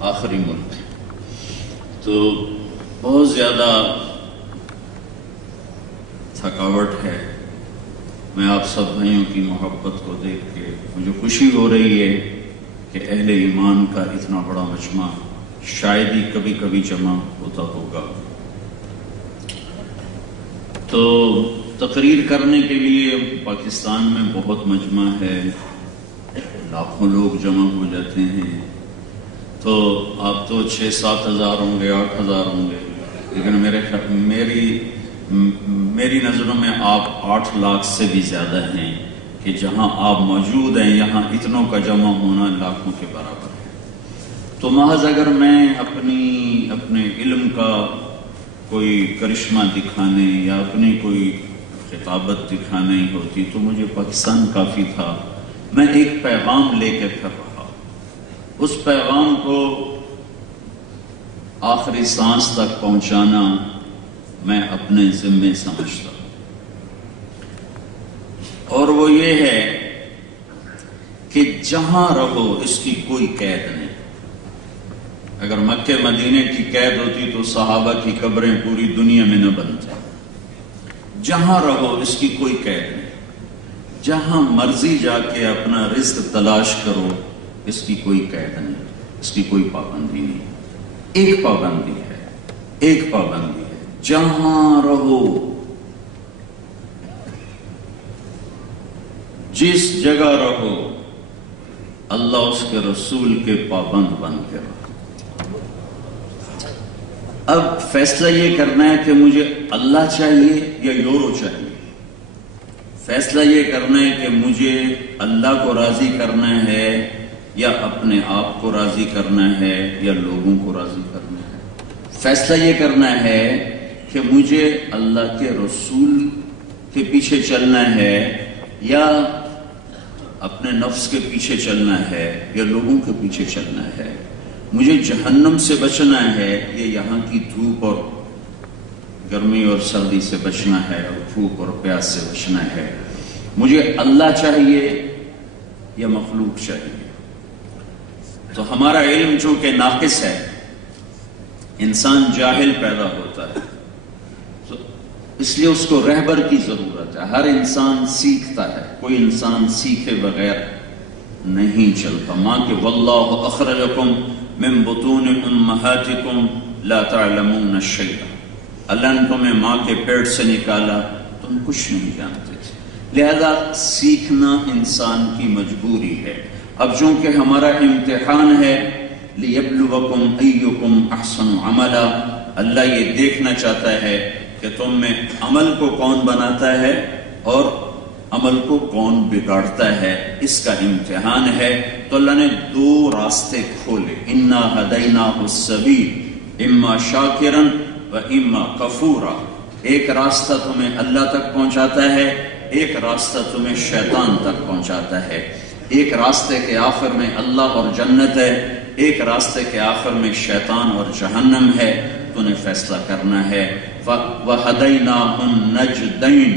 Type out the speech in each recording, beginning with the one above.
آخری ملک تو بہت زیادہ تھکاوٹ ہے. میں آپ سب بھائیوں کی محبت کو دیکھ کے مجھے خوشی ہو رہی ہے کہ اہل ایمان کا اتنا بڑا مجمع شاید ہی کبھی کبھی جمع ہوتا ہوگا. تو تقریر کرنے کے لیے پاکستان میں بہت مجمع ہے، لاکھوں لوگ جمع ہو جاتے ہیں. تو آپ تو 6-7 ہزار ہوں گے، 8 ہزار ہوں گے، لیکن میری نظروں میں آپ 8 لاکھ سے بھی زیادہ ہیں کہ جہاں آپ موجود ہیں یہاں اتنوں کا جمع ہونا لاکھوں کے برابر ہے. تو محض اگر میں اپنے علم کا کوئی کرشمہ دکھانے یا اپنی کوئی خطابت دکھانے ہوتی تو مجھے پاکستان کافی تھا. میں ایک پیغام لے کے پھر رہا، اس پیغام کو آخری سانس تک پہنچانا میں اپنے ذمے سمجھتا ہوں. اور وہ یہ ہے کہ جہاں رہو اس کی کوئی قید نہیں. اگر مکہ مدینے کی قید ہوتی تو صحابہ کی قبریں پوری دنیا میں نہ بنتی. جہاں رہو اس کی کوئی قید نہیں. جہاں مرضی جا کے اپنا رزق تلاش کرو اس کی کوئی قید نہیں، اس کی کوئی پابندی نہیں. ایک پابندی ہے جہاں رہو، جس جگہ رہو اللہ اس کے رسول کے پابند بن کے رہو. اب فیصلہ یہ کرنا ہے کہ مجھے اللہ چاہیے یا یورو چاہیے. فیصلہ یہ کرنا ہے کہ مجھے اللہ کو راضی کرنا ہے یا اپنے آپ کو راضی کرنا ہے یا لوگوں کو راضی کرنا ہے. فیصلہ یہ کرنا ہے کہ مجھے اللہ کے رسول کے پیچھے چلنا ہے یا اپنے نفس کے پیچھے چلنا ہے یا لوگوں کے پیچھے چلنا ہے. مجھے جہنم سے بچنا ہے یا یہاں کی دھوپ اور گرمی اور سردی سے بچنا ہے اور بھوک اور پیاس سے بچنا ہے. مجھے اللہ چاہیے یا مخلوق چاہیے. تو ہمارا علم چونکہ ناقص ہے، انسان جاہل پیدا ہوتا ہے، تو اس لیے اس کو رہبر کی ضرورت ہے. ہر انسان سیکھتا ہے، کوئی انسان سیکھے بغیر نہیں چلتا. ماں کہ واللہ اخرجکم من بطون امہاتکم لا تعلمون شیئا. اللہ نے تمہیں ماں کے پیٹ سے نکالا، تم کچھ نہیں جانتے تھے. لہذا سیکھنا انسان کی مجبوری ہے. اب چونکہ ہمارا امتحان ہے لِيَبْلُوَكُمْ أَيُّكُمْ أَحْسَنُ عَمَلًا، اللہ یہ دیکھنا چاہتا ہے کہ تم میں عمل کو کون بناتا ہے اور عمل کو کون بگاڑتا ہے. اس کا امتحان ہے. تو اللہ نے 2 راستے کھولے. اِنَّا هَدَيْنَاهُ السَّبِيلَ إِمَّا شَاكِرًا وَإِمَّا كَفُورًا. ایک راستہ تمہیں اللہ تک پہنچاتا ہے، ایک راستہ تمہیں شیطان تک پہنچاتا ہے. ایک راستے کے آخر میں اللہ اور جنت ہے، ایک راستے کے آخر میں شیطان اور جہنم ہے. تو نے فیصلہ کرنا ہے. وَهَدَيْنَاهُ النَّجْدَيْنِ،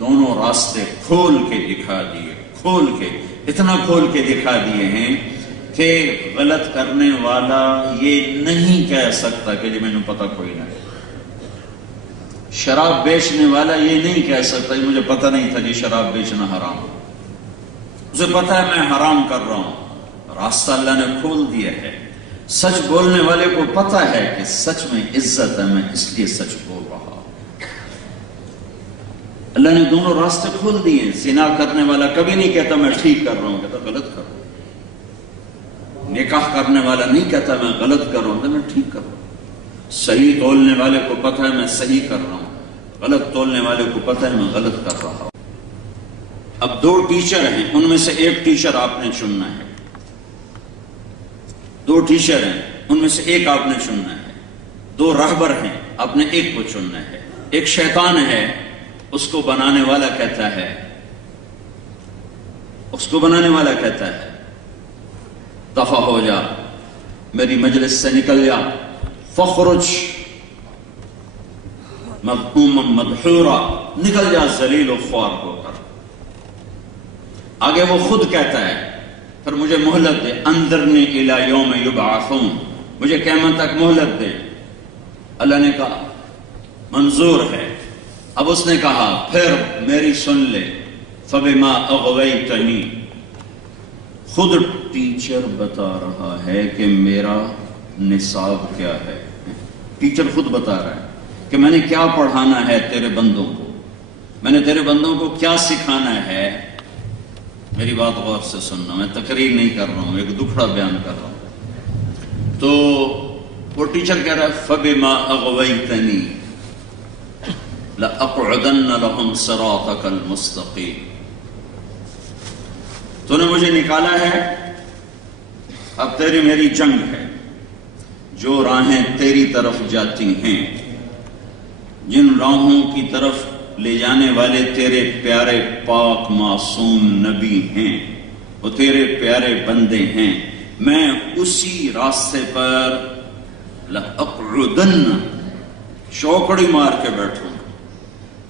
دونوں راستے کھول کے دکھا دیے. اتنا کھول کے دکھا دیے ہیں کہ غلط کرنے والا یہ نہیں کہہ سکتا کہ جی مجھے پتہ کوئی نہ ہے. شراب بیچنے والا یہ نہیں کہہ سکتا کہ مجھے پتہ نہیں تھا جی شراب بیچنا حرام. اسے پتہ ہے میں حرام کر رہا ہوں، راستہ اللہ نے کھول دیا ہے. سچ بولنے والے کو پتہ ہے کہ سچ میں عزت ہے، میں اس لیے سچ بول رہا ہوں. اللہ نے دونوں راستے کھول دیے ہیں. زنا کرنے والا کبھی نہیں کہتا میں ٹھیک کر رہا ہوں، کہتا غلط کر رہا ہوں. نکاح کرنے والا نہیں کہتا میں غلط کر رہا ہوں، میں ٹھیک کر رہا ہوں. صحیح تولنے والے کو پتہ ہے میں صحیح کر رہا ہوں، غلط تولنے والے کو پتہ ہے میں غلط کر رہا ہوں. اب دو ٹیچر ہیں، ان میں سے ایک ٹیچر آپ نے چننا ہے. دو ٹیچر ہیں، ان میں سے ایک آپ نے چننا ہے. دو راہبر ہیں، آپ نے ایک کو چننا ہے. ایک شیطان ہے، اس کو بنانے والا کہتا ہے دفع ہو جا، میری مجلس سے نکل جا، فخرج مذموما مدحورا، نکل جا ذلیل و خوار ہو کر. آگے وہ خود کہتا ہے پھر مجھے مہلت دے، انظرنی الی یوم یبعثون، مجھے قیامت تک مہلت دے. اللہ نے کہا منظور ہے. اب اس نے کہا پھر میری سن لے، فبما اغویتنی. خود ٹیچر بتا رہا ہے کہ میرا نصاب کیا ہے. ٹیچر خود بتا رہا ہے کہ میں نے کیا پڑھانا ہے تیرے بندوں کو، میں نے تیرے بندوں کو کیا سکھانا ہے. میری بات غور سے سننا، میں تقریر نہیں کر رہا ہوں، ایک دکھڑا بیان کر رہا ہوں. تو وہ ٹیچر کہہ رہا ہے فبما اغویتنی لأقعدن لهم صراطك المستقیم. تو نے مجھے نکالا ہے، اب تیری میری جنگ ہے. جو راہیں تیری طرف جاتی ہیں، جن راہوں کی طرف لے جانے والے تیرے پیارے پاک معصوم نبی ہیں، وہ تیرے پیارے بندے ہیں، میں اسی راستے پر لأقعدن چوکڑی مار کے بیٹھوں.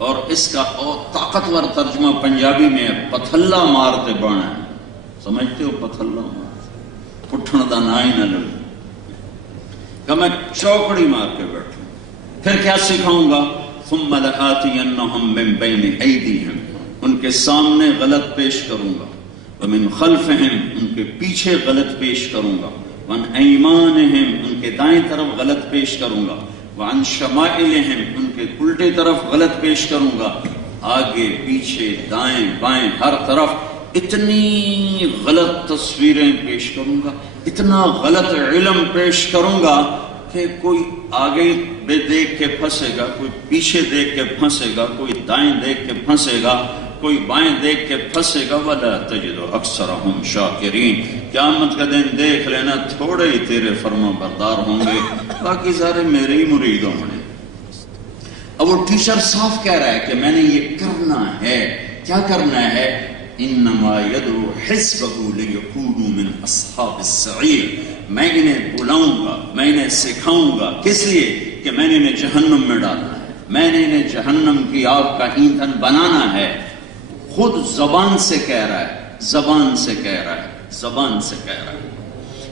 اور اس کا اور طاقتور ترجمہ پنجابی میں پتھلا مارتے بانا ہے. سمجھتے ہو پتھلا مار پٹھن دا نا ہی نہ لو، کہ میں چوکڑی مار کے بیٹھوں. پھر کیا سکھاؤں گا؟ ثم لآتینہم من بین ایدیہم، ان کے سامنے غلط پیش کروں گا، ومن خلفہم، ان کے پیچھے غلط پیش کروں گا، وعن ایمانہم، ان کے دائیں طرف غلط پیش کروں گا، وعن شمائلہم، ان کے الٹے طرف غلط پیش کروں گا، آگے پیچھے دائیں بائیں ہر طرف اتنی غلط تصویریں پیش کروں گا، اتنا غلط علم پیش کروں گا کہ کوئی آگے بے دیکھ کے پھنسے گا، کوئی پیچھے دیکھ کے پھنسے گا، کوئی دائیں دیکھ کے پھنسے گا، کوئی بائیں دیکھ کے پھنسے گا. وَلَا تَجِدُ أَكْثَرَهُمْ شَاكِرِينَ. قیامت کا دن دیکھ لینا تھوڑے ہی تیرے فرما بردار ہوں گے، باقی سارے میرے ہی مرید ہوں گے. اب وہ ٹیچر صاف کہہ رہا ہے کہ میں نے یہ کرنا ہے. کیا کرنا ہے؟ انما يدعو حزبه ليكونوا من اصحاب السعیر. میں انہیں بلاؤں گا، میں انہیں سکھاؤں گا. کس لیے؟ کہ میں نے انہیں جہنم میں ڈالنا ہے، میں نے انہیں جہنم کی آگ کا ایندھن بنانا ہے. خود زبان سے کہہ رہا ہے، زبان سے کہہ رہا ہے، زبان سے کہہ رہا ہے.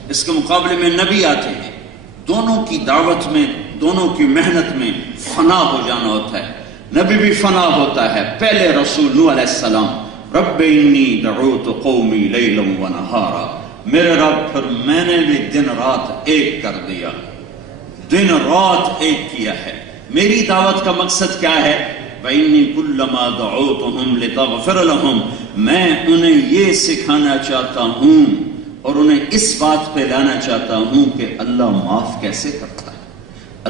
اس کے مقابلے میں نبی آتے ہیں، دونوں کی دعوت میں، دونوں کی محنت میں فنا ہو جانا ہوتا ہے. نبی بھی فنا ہوتا ہے. پہلے رسول نوح علیہ السلام، رب انی دعوت قومی لیلا و نہارا، میرے رب پھر میں نے بھی دن رات ایک کر دیا، دن رات ایک کیا ہے. میری دعوت کا مقصد کیا ہے؟ وَإِنِّي كُلَّمَا دَعَوْتُهُمْ لِتَغْفِرَ لَهُمْ، میں انہیں یہ سکھانا چاہتا ہوں اور انہیں اس بات پہ لانا چاہتا ہوں کہ اللہ معاف کیسے کرتا ہے،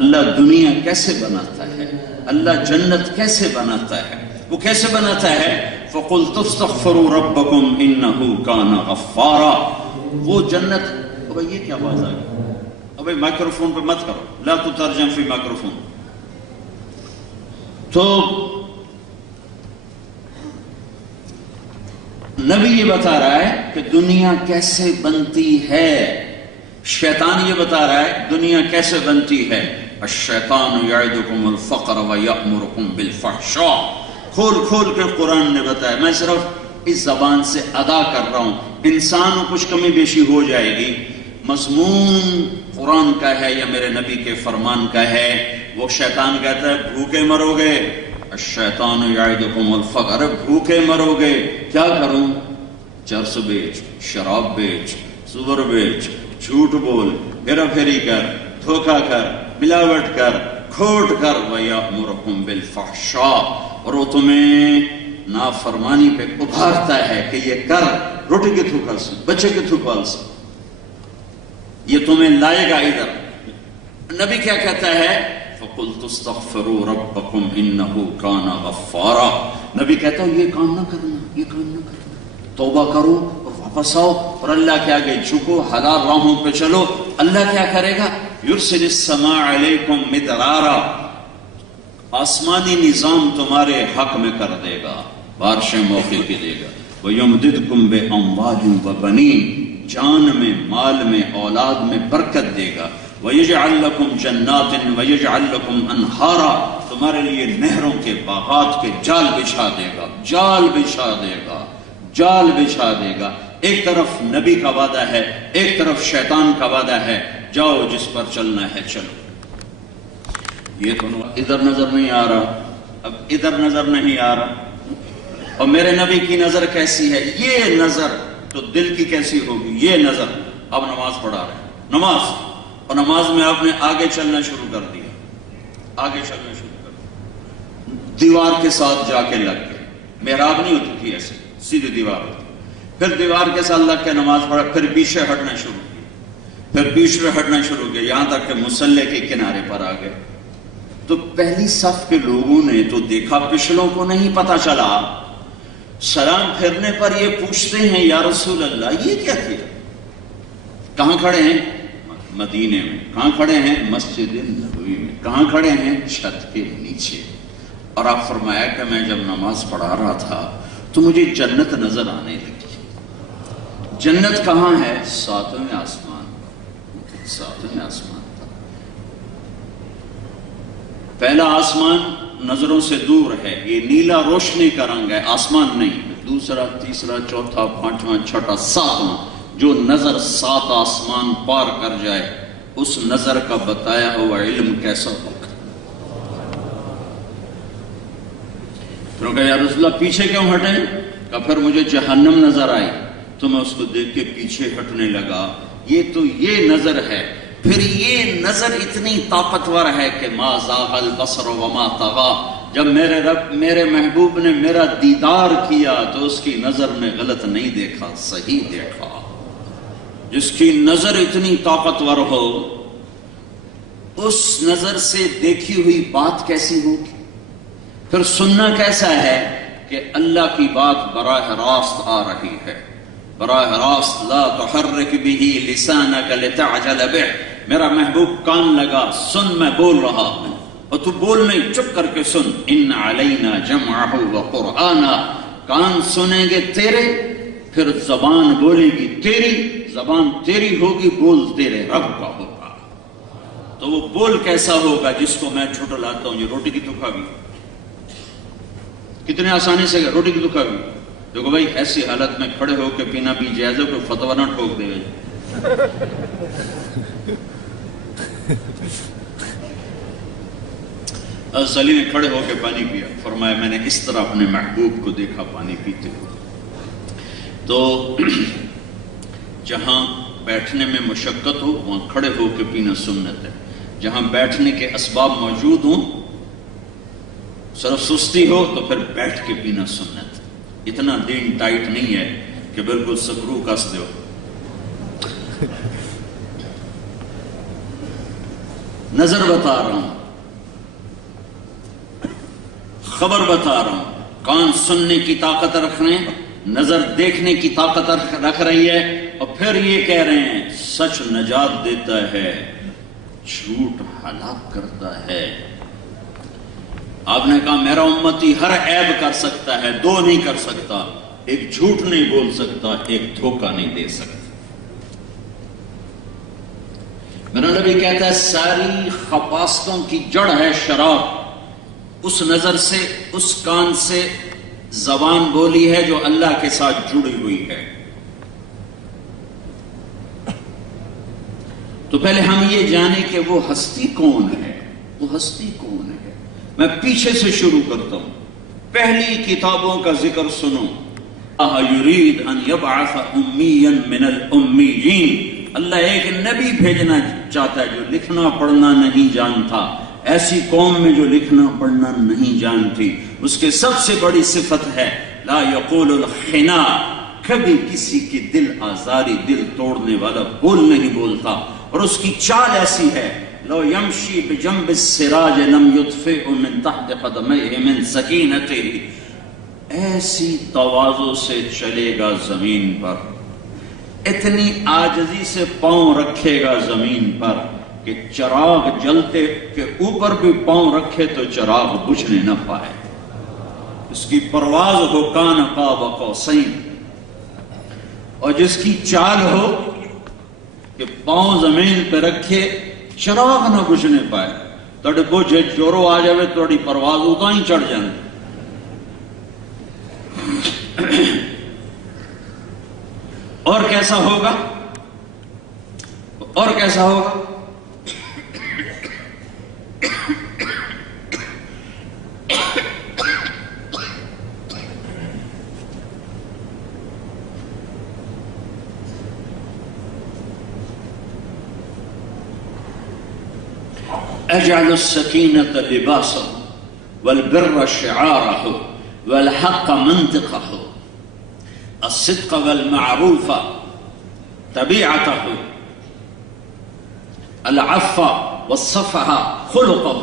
اللہ دنیا کیسے بناتا ہے، اللہ جنت کیسے بناتا ہے. وہ کیسے بناتا ہے؟ فَقُلْتُ اسْتَغْفِرُوا رَبَّكُمْ إِنَّهُ كَانَ غَفَّارًا. وہ جنت، اب یہ کیا بات ہے؟ اب مائکروفون پہ مت کرو، لا تترجم فی مائکروفون. تو نبی یہ بتا رہا ہے کہ دنیا کیسے بنتی ہے، شیطان یہ بتا رہا ہے دنیا کیسے بنتی ہے. الشیطان یعدکم الفقر ویأمرکم بالفحشاء. کھول کھول کے قرآن نے بتایا. میں صرف اس زبان سے ادا کر رہا ہوں. انسان کچھ کمی بیشی ہو جائے گی، مضمون قرآن کا ہے یا میرے نبی کے فرمان کا ہے. وہ شیطان کہتا ہے بھوکے مرو گے، الشیطان یعدکم الفقر، بھوکے مرو گے. کیا کروں؟ چرس بیچ، شراب بیچ، سور بیچ، جھوٹ بول، ہیرا پھیری کر، دھوکہ کر، ملاوٹ کر، کھوٹ کر. وَيَأْمُرُكُمْ بِالْفَحْشَاءِ، اور وہ تمہیں نافرمانی پہ ابھارتا ہے کہ یہ کر، روٹی کے تھوک پال سے، بچے کے تھوک پال سے، یہ تمہیں لائے گا ادھر. نبی کیا کہتا ہے؟ فَقُلْتُ اسْتَغْفِرُوا رَبَّكُمْ إِنَّهُ كَانَ غَفَّارًا. نبی کہتا ہوں یہ کام نہ کرنا، یہ کام نہ کرنا، توبہ کرو اور واپس آؤ اور اللہ کے آگے جھکو، حلال راہوں پہ چلو. اللہ کیا کرے گا؟ یرسل السماء علیکم مدرارا، آسمانی نظام تمہارے حق میں کر دے گا، بارشیں موقع کی دے گا. وَيُمْدِدْكُمْ بِأَمْوَالٍ وَبَنِينَ، جان میں، مال میں، اولاد میں برکت دے گا. وَيَجْعَلْ لَكُمْ جَنَّاتٍ وَيَجْعَلْ لَكُمْ أَنْهَارًا، تمہارے لیے نہروں کے، باغات کے جال بچھا دے گا، جال بچھا دے گا، جال بچھا دے گا. ایک طرف نبی کا وعدہ ہے، ایک طرف شیطان کا وعدہ ہے، جاؤ جس پر چلنا ہے چلو. یہ تو ادھر نظر نہیں آ رہا، اب ادھر نظر نہیں آ رہا. اور میرے نبی کی نظر کیسی ہے؟ یہ نظر تو دل کی کیسی ہوگی؟ یہ نظر. اب نماز پڑھا رہے ہیں، نماز، اور نماز میں آپ نے آگے چلنا شروع کر دیا، آگے چلنا شروع کر دیا، دیوار کے ساتھ جا کے لگ گئے. محراب نہیں ہوتی تھی ایسے، سیدھی دیوار ہوتی، پھر دیوار کے ساتھ لگ کے نماز پڑھا، پھر پیچھے ہٹنا شروع کیا، پھر پیچھے ہٹنا شروع کیا، یہاں تک کہ مصلی کے کنارے پر آ گئے. تو پہلی صف کے لوگوں نے تو دیکھا، پچھلوں کو نہیں پتا چلا. سلام پھرنے پر یہ پوچھتے ہیں یا رسول اللہ یہ کیا کیا؟ کہاں کھڑے ہیں؟ مدینے میں. کہاں کھڑے ہیں؟ مسجد نبوی میں. کہاں کھڑے ہیں؟ چھت کے نیچے. اور آپ فرمایا کہ میں جب نماز پڑھا رہا تھا تو مجھے جنت نظر آنے لگی. جنت کہاں ہے؟ ساتویں آسمان، ساتویں آسمان تھا. پہلا آسمان نظروں سے دور ہے، یہ نیلا روشنی کا رنگ ہے، آسمان نہیں. دوسرا، تیسرا، چوتھا، پانچواں، چھٹا، ساتواں. جو نظر 7 آسمان پار کر جائے اس نظر کا بتایا ہوا علم کیسا ہوگا. پھر کہا یا رسول اللہ پیچھے کیوں ہٹے؟ کہ پھر مجھے جہنم نظر آئی تو میں اس کو دیکھ کے پیچھے ہٹنے لگا. یہ تو یہ نظر ہے. پھر یہ نظر اتنی طاقتور ہے کہ ما زاغ البصر وما طغى. جب میرے رب، میرے محبوب نے میرا دیدار کیا تو اس کی نظر نے غلط نہیں دیکھا، صحیح دیکھا. جس کی نظر اتنی طاقتور ہو اس نظر سے دیکھی ہوئی بات کیسی ہوگی؟ پھر سننا کیسا ہے کہ اللہ کی بات براہ راست آ رہی ہے، براہ راست. لا تحرک به لسانک لتعجل به. میرا محبوب کان لگا، سن میں بول رہا ہوں، اور تو بول نہیں، چپ کر کے سن. ان علینا جمعہ وقرآنا. کان سنیں گے تیرے، پھر زبان بولے گی تیری، زبان تیری ہوگی، بول تیرے رب کا ہوگا. تو وہ بول کیسا ہوگا جس کو میں جھٹلاتا ہوں؟ یہ روٹی کی تو کھا گئی، کتنے آسانی سے روٹی کی تو کھا گئی. دیکھو بھائی ایسی حالت میں کھڑے ہو کے پینا بھی جائز ہے، کوئی فتویٰ نہ ٹھوک دے گا. حضرت علی نے کھڑے ہو کے پانی پیا، فرمایا میں نے اس طرح اپنے محبوب کو دیکھا پانی پیتے ہوئے. تو جہاں بیٹھنے میں مشقت ہو وہاں کھڑے ہو کے پینا سنت ہے. جہاں بیٹھنے کے اسباب موجود ہوں، صرف سستی ہو تو پھر بیٹھ کے پینا سنت. اتنا دین ٹائٹ نہیں ہے کہ بالکل سکرو کس دو. نظر بتا رہا ہوں، خبر بتا رہا ہوں. کان سننے کی طاقت رکھ رہے ہیں، نظر دیکھنے کی طاقت رکھ رہی ہے. اور پھر یہ کہہ رہے ہیں سچ نجات دیتا ہے، جھوٹ ہلاک کرتا ہے. آپ نے کہا میرا امتی ہر عیب کر سکتا ہے، 2 نہیں کر سکتا. ایک جھوٹ نہیں بول سکتا، ایک دھوکہ نہیں دے سکتا. میرا نبی کہتا ہے ساری خباثتوں کی جڑ ہے شراب. اس نظر سے، اس کان سے زبان بولی ہے جو اللہ کے ساتھ جڑی ہوئی ہے. تو پہلے ہم یہ جانیں کہ وہ ہستی کون ہے. وہ ہستی کون ہے؟ میں پیچھے سے شروع کرتا ہوں. پہلی کتابوں کا ذکر سنو. یرید ان یبعث امیا من الامیین. اللہ ایک نبی بھیجنا چاہتا ہے جو لکھنا پڑھنا نہیں جانتا. ایسی قوم میں جو لکھنا پڑھنا نہیں جانتی. اس کے سب سے بڑی صفت ہے لا یقول الخنا. کبھی کسی کی دل آزاری دل توڑنے والا بول نہیں بولتا. اور اس کی چال ایسی ہے لو یمشی بجنب السراج لم یطفئ من تحت قدمیہ من سکینتہ. ایسی تواضع سے چلے گا زمین پر, اتنی عاجزی سے پاؤں رکھے گا زمین پر کہ چراغ جلتے کے اوپر بھی پاؤں رکھے تو چراغ بجھنے نہ پائے. اس کی پرواز ہو کان قاب قوسین. اور جس کی چال ہو کہ پاؤں زمین پہ رکھے چراغ نہ بجھنے پائے. تڑ بجھے چورو آ جائے توڑی پرواز اتنا ہی چڑھ جائے. اور کیسا ہوگا؟ اور کیسا ہوگا؟ اجعل السکینة لباسه والبر شعاره والحق منطقه الصدق والمعروف طبيعته العفو والصفح خلقه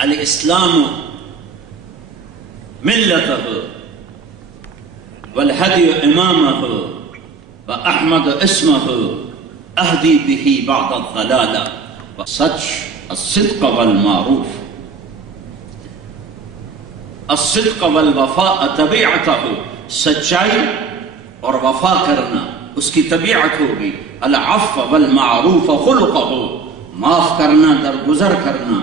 الإسلام ملته والهدي إمامه وأحمد اسمه أهدي به بعد الضلالة وسچ الصدق والمعروف الصدق والوفاء طبيعته. سچائی اور وفا کرنا اس کی طبیعت ہوگی. العفو والمعروف خلقہ. معاف کرنا درگزر کرنا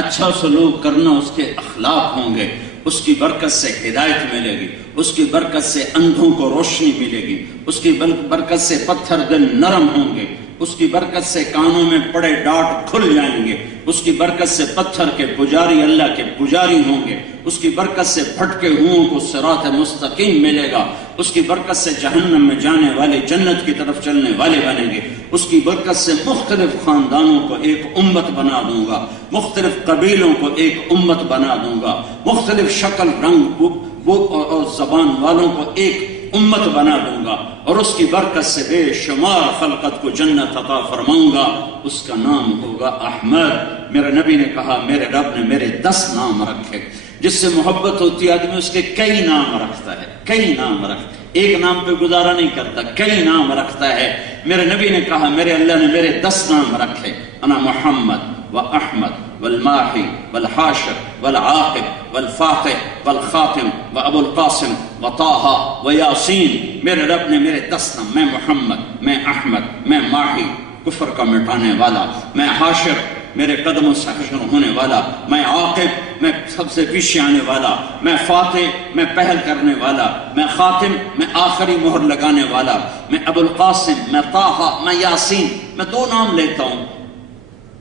اچھا سلوک کرنا اس کے اخلاق ہوں گے. اس کی برکت سے ہدایت ملے گی. اس کی برکت سے اندھوں کو روشنی ملے گی. اس کی برکت سے پتھر دل نرم ہوں گے. اس کی برکت سے کانوں میں پڑے ڈاٹ کھل جائیں گے. اس کی برکت سے پتھر کے پجاری اللہ کے پجاری ہوں گے. اس کی برکت سے پھٹکے ہوں کو صراط مستقیم ملے گا. اس کی برکت سے جہنم میں جانے والے جنت کی طرف چلنے والے بنیں گے. اس کی برکت سے مختلف خاندانوں کو ایک امت بنا دوں گا. مختلف قبیلوں کو ایک امت بنا دوں گا. مختلف شکل رنگ اور زبان والوں کو ایک امت بنا دوں گا. اور اس کی برکت سے بے شمار خلقت کو جنت عطا فرماؤں گا. اس کا نام ہوگا احمد. میرے نبی نے کہا میرے رب نے میرے 10 نام رکھے. جس سے محبت ہوتی ہے آدمی اس کے کئی نام رکھتا ہے. کئی نام رکھتا ہے. ایک نام پہ گزارا نہیں کرتا, کئی نام رکھتا ہے. میرے نبی نے کہا میرے اللہ نے میرے 10 نام رکھے. انا محمد واحمد والماحی والحاشر والعاقب والفاتح والخاتم وابو القاسم وطاہا ویاسین. میرے رب نے میرے 10 نام. میں محمد, میں احمد, میں ماحی کفر کا مٹانے والا, میں حاشر میرے قدموں سے حشر ہونے والا, میں عاقب میں سب سے پیچھے آنے والا, میں فاتح میں پہل کرنے والا, میں خاتم میں آخری مہر لگانے والا, میں ابو القاسم, میں طاہا, میں یاسین. میں 2 نام لیتا ہوں.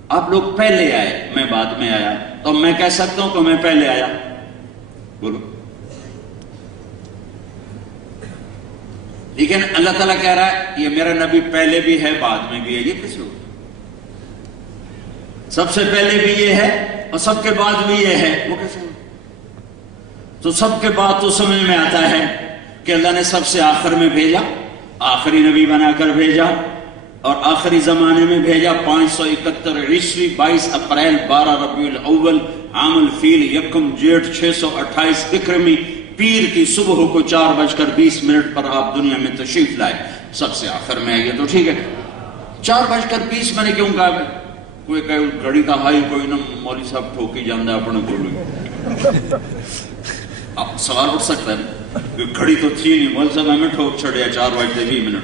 آپ لوگ پہلے آئے, میں بعد میں آیا, تو میں کہہ سکتا ہوں کہ میں پہلے آیا؟ بولو. لیکن اللہ تعالیٰ کہہ رہا ہے یہ میرا نبی پہلے بھی ہے بعد میں بھی ہے. یہ کس لوگ؟ سب سے پہلے بھی یہ ہے اور سب کے بعد بھی یہ ہے. وہ کیسے؟ تو سب کے بعد تو سمجھ میں آتا ہے کہ اللہ نے سب سے آخر میں بھیجا, آخری نبی بنا کر بھیجا اور آخری زمانے میں بھیجا. 571 عیسوی 22 اپریل 12 ربیع الاول عام الفیل یکم جیٹھ 628 بکرمی پیر کی صبح کو 4:20 پر آپ دنیا میں تشریف لائے. سب سے آخر میں آئیے تو ٹھیک ہے. 4:20 میں نے کیوں کہا ہے؟ کوئی کہے گھڑی کا ہائی کوئی نہ مولوی صاحب ٹھوکی جاندہ اپنے کو. اب سوال اٹھ سکتا ہے گھڑی تو تھی نہیں, مولوی صاحب ہمیں ٹھوک چھڑیا 4:20.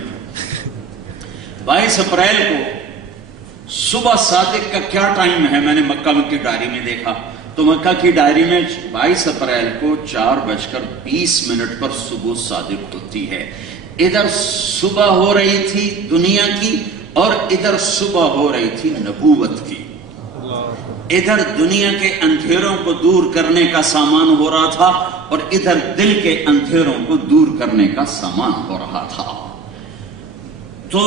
22 اپریل کو صبح صادق کا کیا ٹائم ہے؟ میں نے مکہ کی ڈائری میں دیکھا تو مکہ کی ڈائری میں 22 اپریل کو 4:20 پر صبح صادق ہوتی ہے. ادھر صبح ہو رہی تھی دنیا کی اور ادھر صبح ہو رہی تھی نبوت کی. ادھر دنیا کے اندھیروں کو دور کرنے کا سامان ہو رہا تھا اور ادھر دل کے اندھیروں کو دور کرنے کا سامان ہو رہا تھا. تو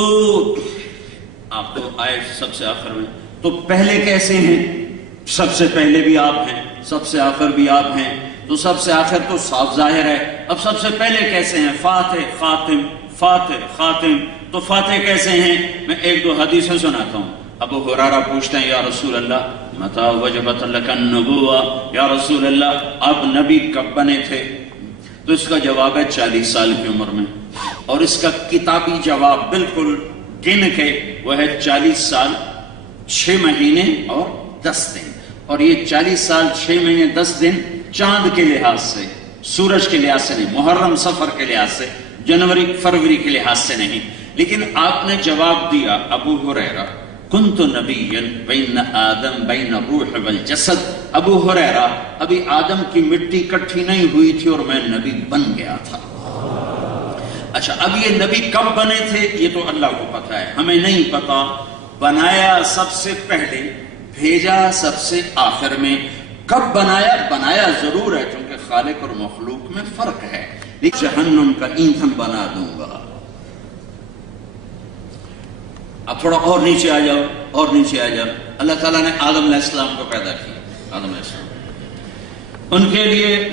آپ تو آئے سب سے آخر میں. تو پہلے کیسے ہیں؟ سب سے پہلے بھی آپ ہیں, سب سے آخر بھی آپ ہیں. تو سب سے آخر تو صاف ظاہر ہے. اب سب سے پہلے کیسے ہیں؟ فاتح خاتم, فاتح خاتم. تو فاتح کیسے ہیں؟ میں ایک دو حدیثیں سناتا ہوں. ابو ہریرہ پوچھتے ہیں یا رسول اللہ متی وجبت لک النبوہ, یا رسول اللہ آپ نبی کب بنے تھے؟ تو اس کا جواب ہے 40 سال کی عمر میں. اور اس کا کتابی جواب بالکل گن کے وہ ہے 40 سال 6 مہینے اور 10 دن. اور یہ 40 سال 6 مہینے 10 دن چاند کے لحاظ سے, سورج کے لحاظ سے نہیں, محرم سفر کے لحاظ سے, جنوری فروری کے لحاظ سے نہیں. لیکن آپ نے جواب دیا ابو ہریرہ کنت نبیا بین آدم بین الروح والجسد. ابو ہریرہ ابھی آدم کی مٹی اکٹھی نہیں ہوئی تھی اور میں نبی بن گیا تھا. اچھا اب یہ نبی کب بنے تھے یہ تو اللہ کو پتا ہے, ہمیں نہیں پتا. بنایا سب سے پہلے, بھیجا سب سے آخر میں. کب بنایا؟ بنایا ضرور ہے کیونکہ خالق اور مخلوق میں فرق ہے. لیکن جہنم کا ایندھن بنا دوں گا. اب تھوڑا اور نیچے آ جاؤ, اور نیچے آ جاؤ. اللہ تعالیٰ نے آدم علیہ السلام کو پیدا کیا. آدم علیہ السلام ان کے لیے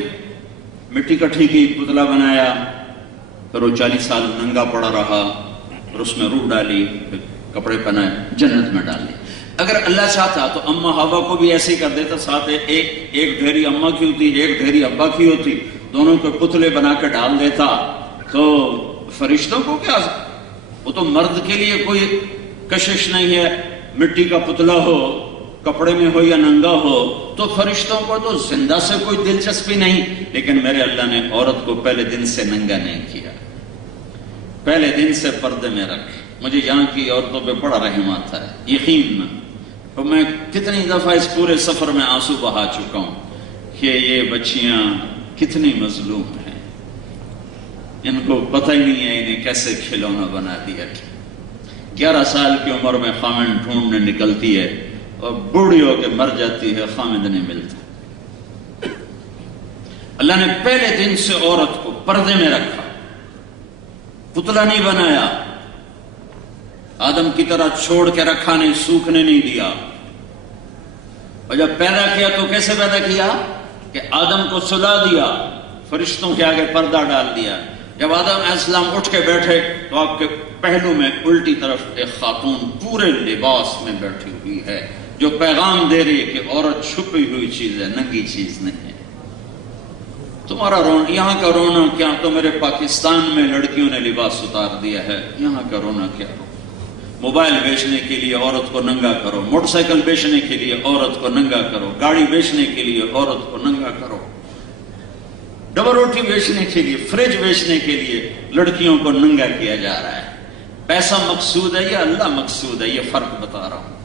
مٹی کٹھی کی, پتلا بنایا, پھر وہ 40 سال ننگا پڑا رہا, پھر اس میں روح ڈالی, پھر کپڑے پہنائے, جنت میں ڈالے. اگر اللہ چاہتا تو اما حوا کو بھی ایسے ہی کر دیتا. ساتھ ایک ڈھیری اما کی ہوتی, ایک ڈھیری ابا کی ہوتی, دونوں کو پتلے بنا کے ڈال دیتا. تو فرشتوں کو کیا, وہ تو مرد کے لیے کوئی کشش نہیں ہے, مٹی کا پتلا ہو, کپڑے میں ہو یا ننگا ہو. تو فرشتوں کو تو زندہ سے کوئی دلچسپی نہیں. لیکن میرے اللہ نے عورت کو پہلے دن سے ننگا نہیں کیا, پہلے دن سے پردے میں رکھ. مجھے یہاں کی عورتوں پہ بڑا رحم آتا ہے, یقین. تو میں کتنی دفعہ اس پورے سفر میں آنسو بہا چکا ہوں کہ یہ بچیاں کتنی مظلوم ہیں. ان کو پتہ ہی نہیں ہے انہیں کیسے کھلونا بنا دیا. 11 سال کی عمر میں خامند ڈھونڈنے نکلتی ہے اور بوڑھی ہو کے مر جاتی ہے, خامند نہیں ملتا. اللہ نے پہلے دن سے عورت کو پردے میں رکھا, پتلا نہیں بنایا, آدم کی طرح چھوڑ کے رکھا نہیں, سوکھنے نہیں دیا. اور جب پیدا کیا تو کیسے پیدا کیا کہ آدم کو سلا دیا, فرشتوں کے آگے پردہ ڈال دیا. جب آدم علیہ السلام اٹھ کے بیٹھے تو آپ کے پہلو میں الٹی طرف ایک خاتون پورے لباس میں بیٹھی ہوئی ہے جو پیغام دے رہی ہے کہ عورت چھپی ہوئی چیز ہے, ننگی چیز نہیں ہے. تمہارا رونا, یہاں کا رونا کیا, تو میرے پاکستان میں لڑکیوں نے لباس اتار دیا ہے, یہاں کا رونا کیا. موبائل بیچنے کے لیے عورت کو ننگا کرو, موٹر سائیکل بیچنے کے لیے عورت کو ننگا کرو, گاڑی بیچنے کے لیے عورت کو ننگا کرو, ڈبل روٹی بیچنے کے لیے, فریج بیچنے کے لیے لڑکیوں کو ننگا کیا جا رہا ہے. پیسہ مقصود ہے یا اللہ مقصود ہے, یہ فرق بتا رہا ہوں.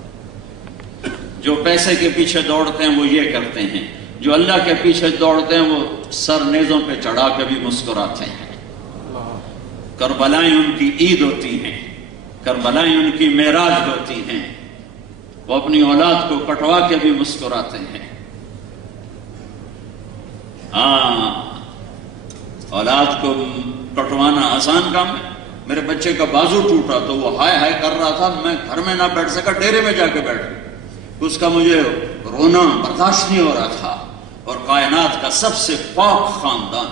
جو پیسے کے پیچھے دوڑتے ہیں وہ یہ کرتے ہیں, جو اللہ کے پیچھے دوڑتے ہیں وہ سر نیزوں پہ چڑھا کے بھی مسکراتے ہیں. کربلائیں ان کی عید ہوتی ہیں, کربلائیں ان کی معراج ہوتی ہیں. وہ اپنی اولاد کو کٹوا کے بھی مسکراتے ہیں. ہاں, اولاد کو کٹوانا آسان کام ہے. میرے بچے کا بازو ٹوٹا تو وہ ہائے ہائے کر رہا تھا, میں گھر میں نہ بیٹھ سکا, ڈیرے میں جا کے بیٹھ. اس کا مجھے رونا برداشت نہیں ہو رہا تھا. اور کائنات کا سب سے پاک خاندان,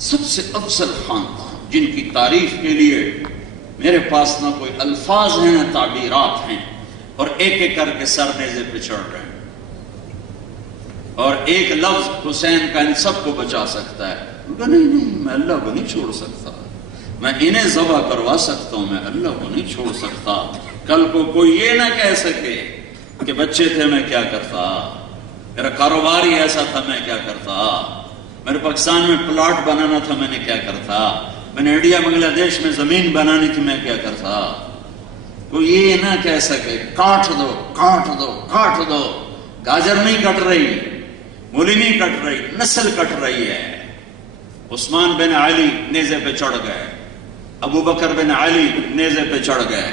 سب سے افضل خاندان, جن کی تعریف کے لیے میرے پاس نہ کوئی الفاظ ہیں نہ تعبیرات ہیں, اور ایک ایک کر کے سر نیزے پہ چڑھ رہے ہیں. اور ایک لفظ حسین کا ان سب کو بچا سکتا ہے. نہیں, میں اللہ کو نہیں چھوڑ سکتا. میں انہیں ذبح کروا سکتا ہوں, میں اللہ کو نہیں چھوڑ سکتا. کل کو کوئی یہ نہ کہہ سکے کہ بچے تھے میں کیا کرتا, میرا کاروبار ہی ایسا تھا میں کیا کرتا, میرے پاکستان میں پلاٹ بنانا تھا میں نے کیا کرتا, میں نے انڈیا بنگلہ دیش میں زمین بنانی تھی میں کیا کرتا. کوئی یہ نہ کہہ سکے کاٹ دو کاٹ دو کاٹ دو. گاجر نہیں کٹ رہی، مولی نہیں کٹ رہی، نسل کٹ رہی ہے۔ عثمان بن علی نیزے پہ چڑھ گئے، ابو بکر بن علی نیزے پہ چڑھ گئے،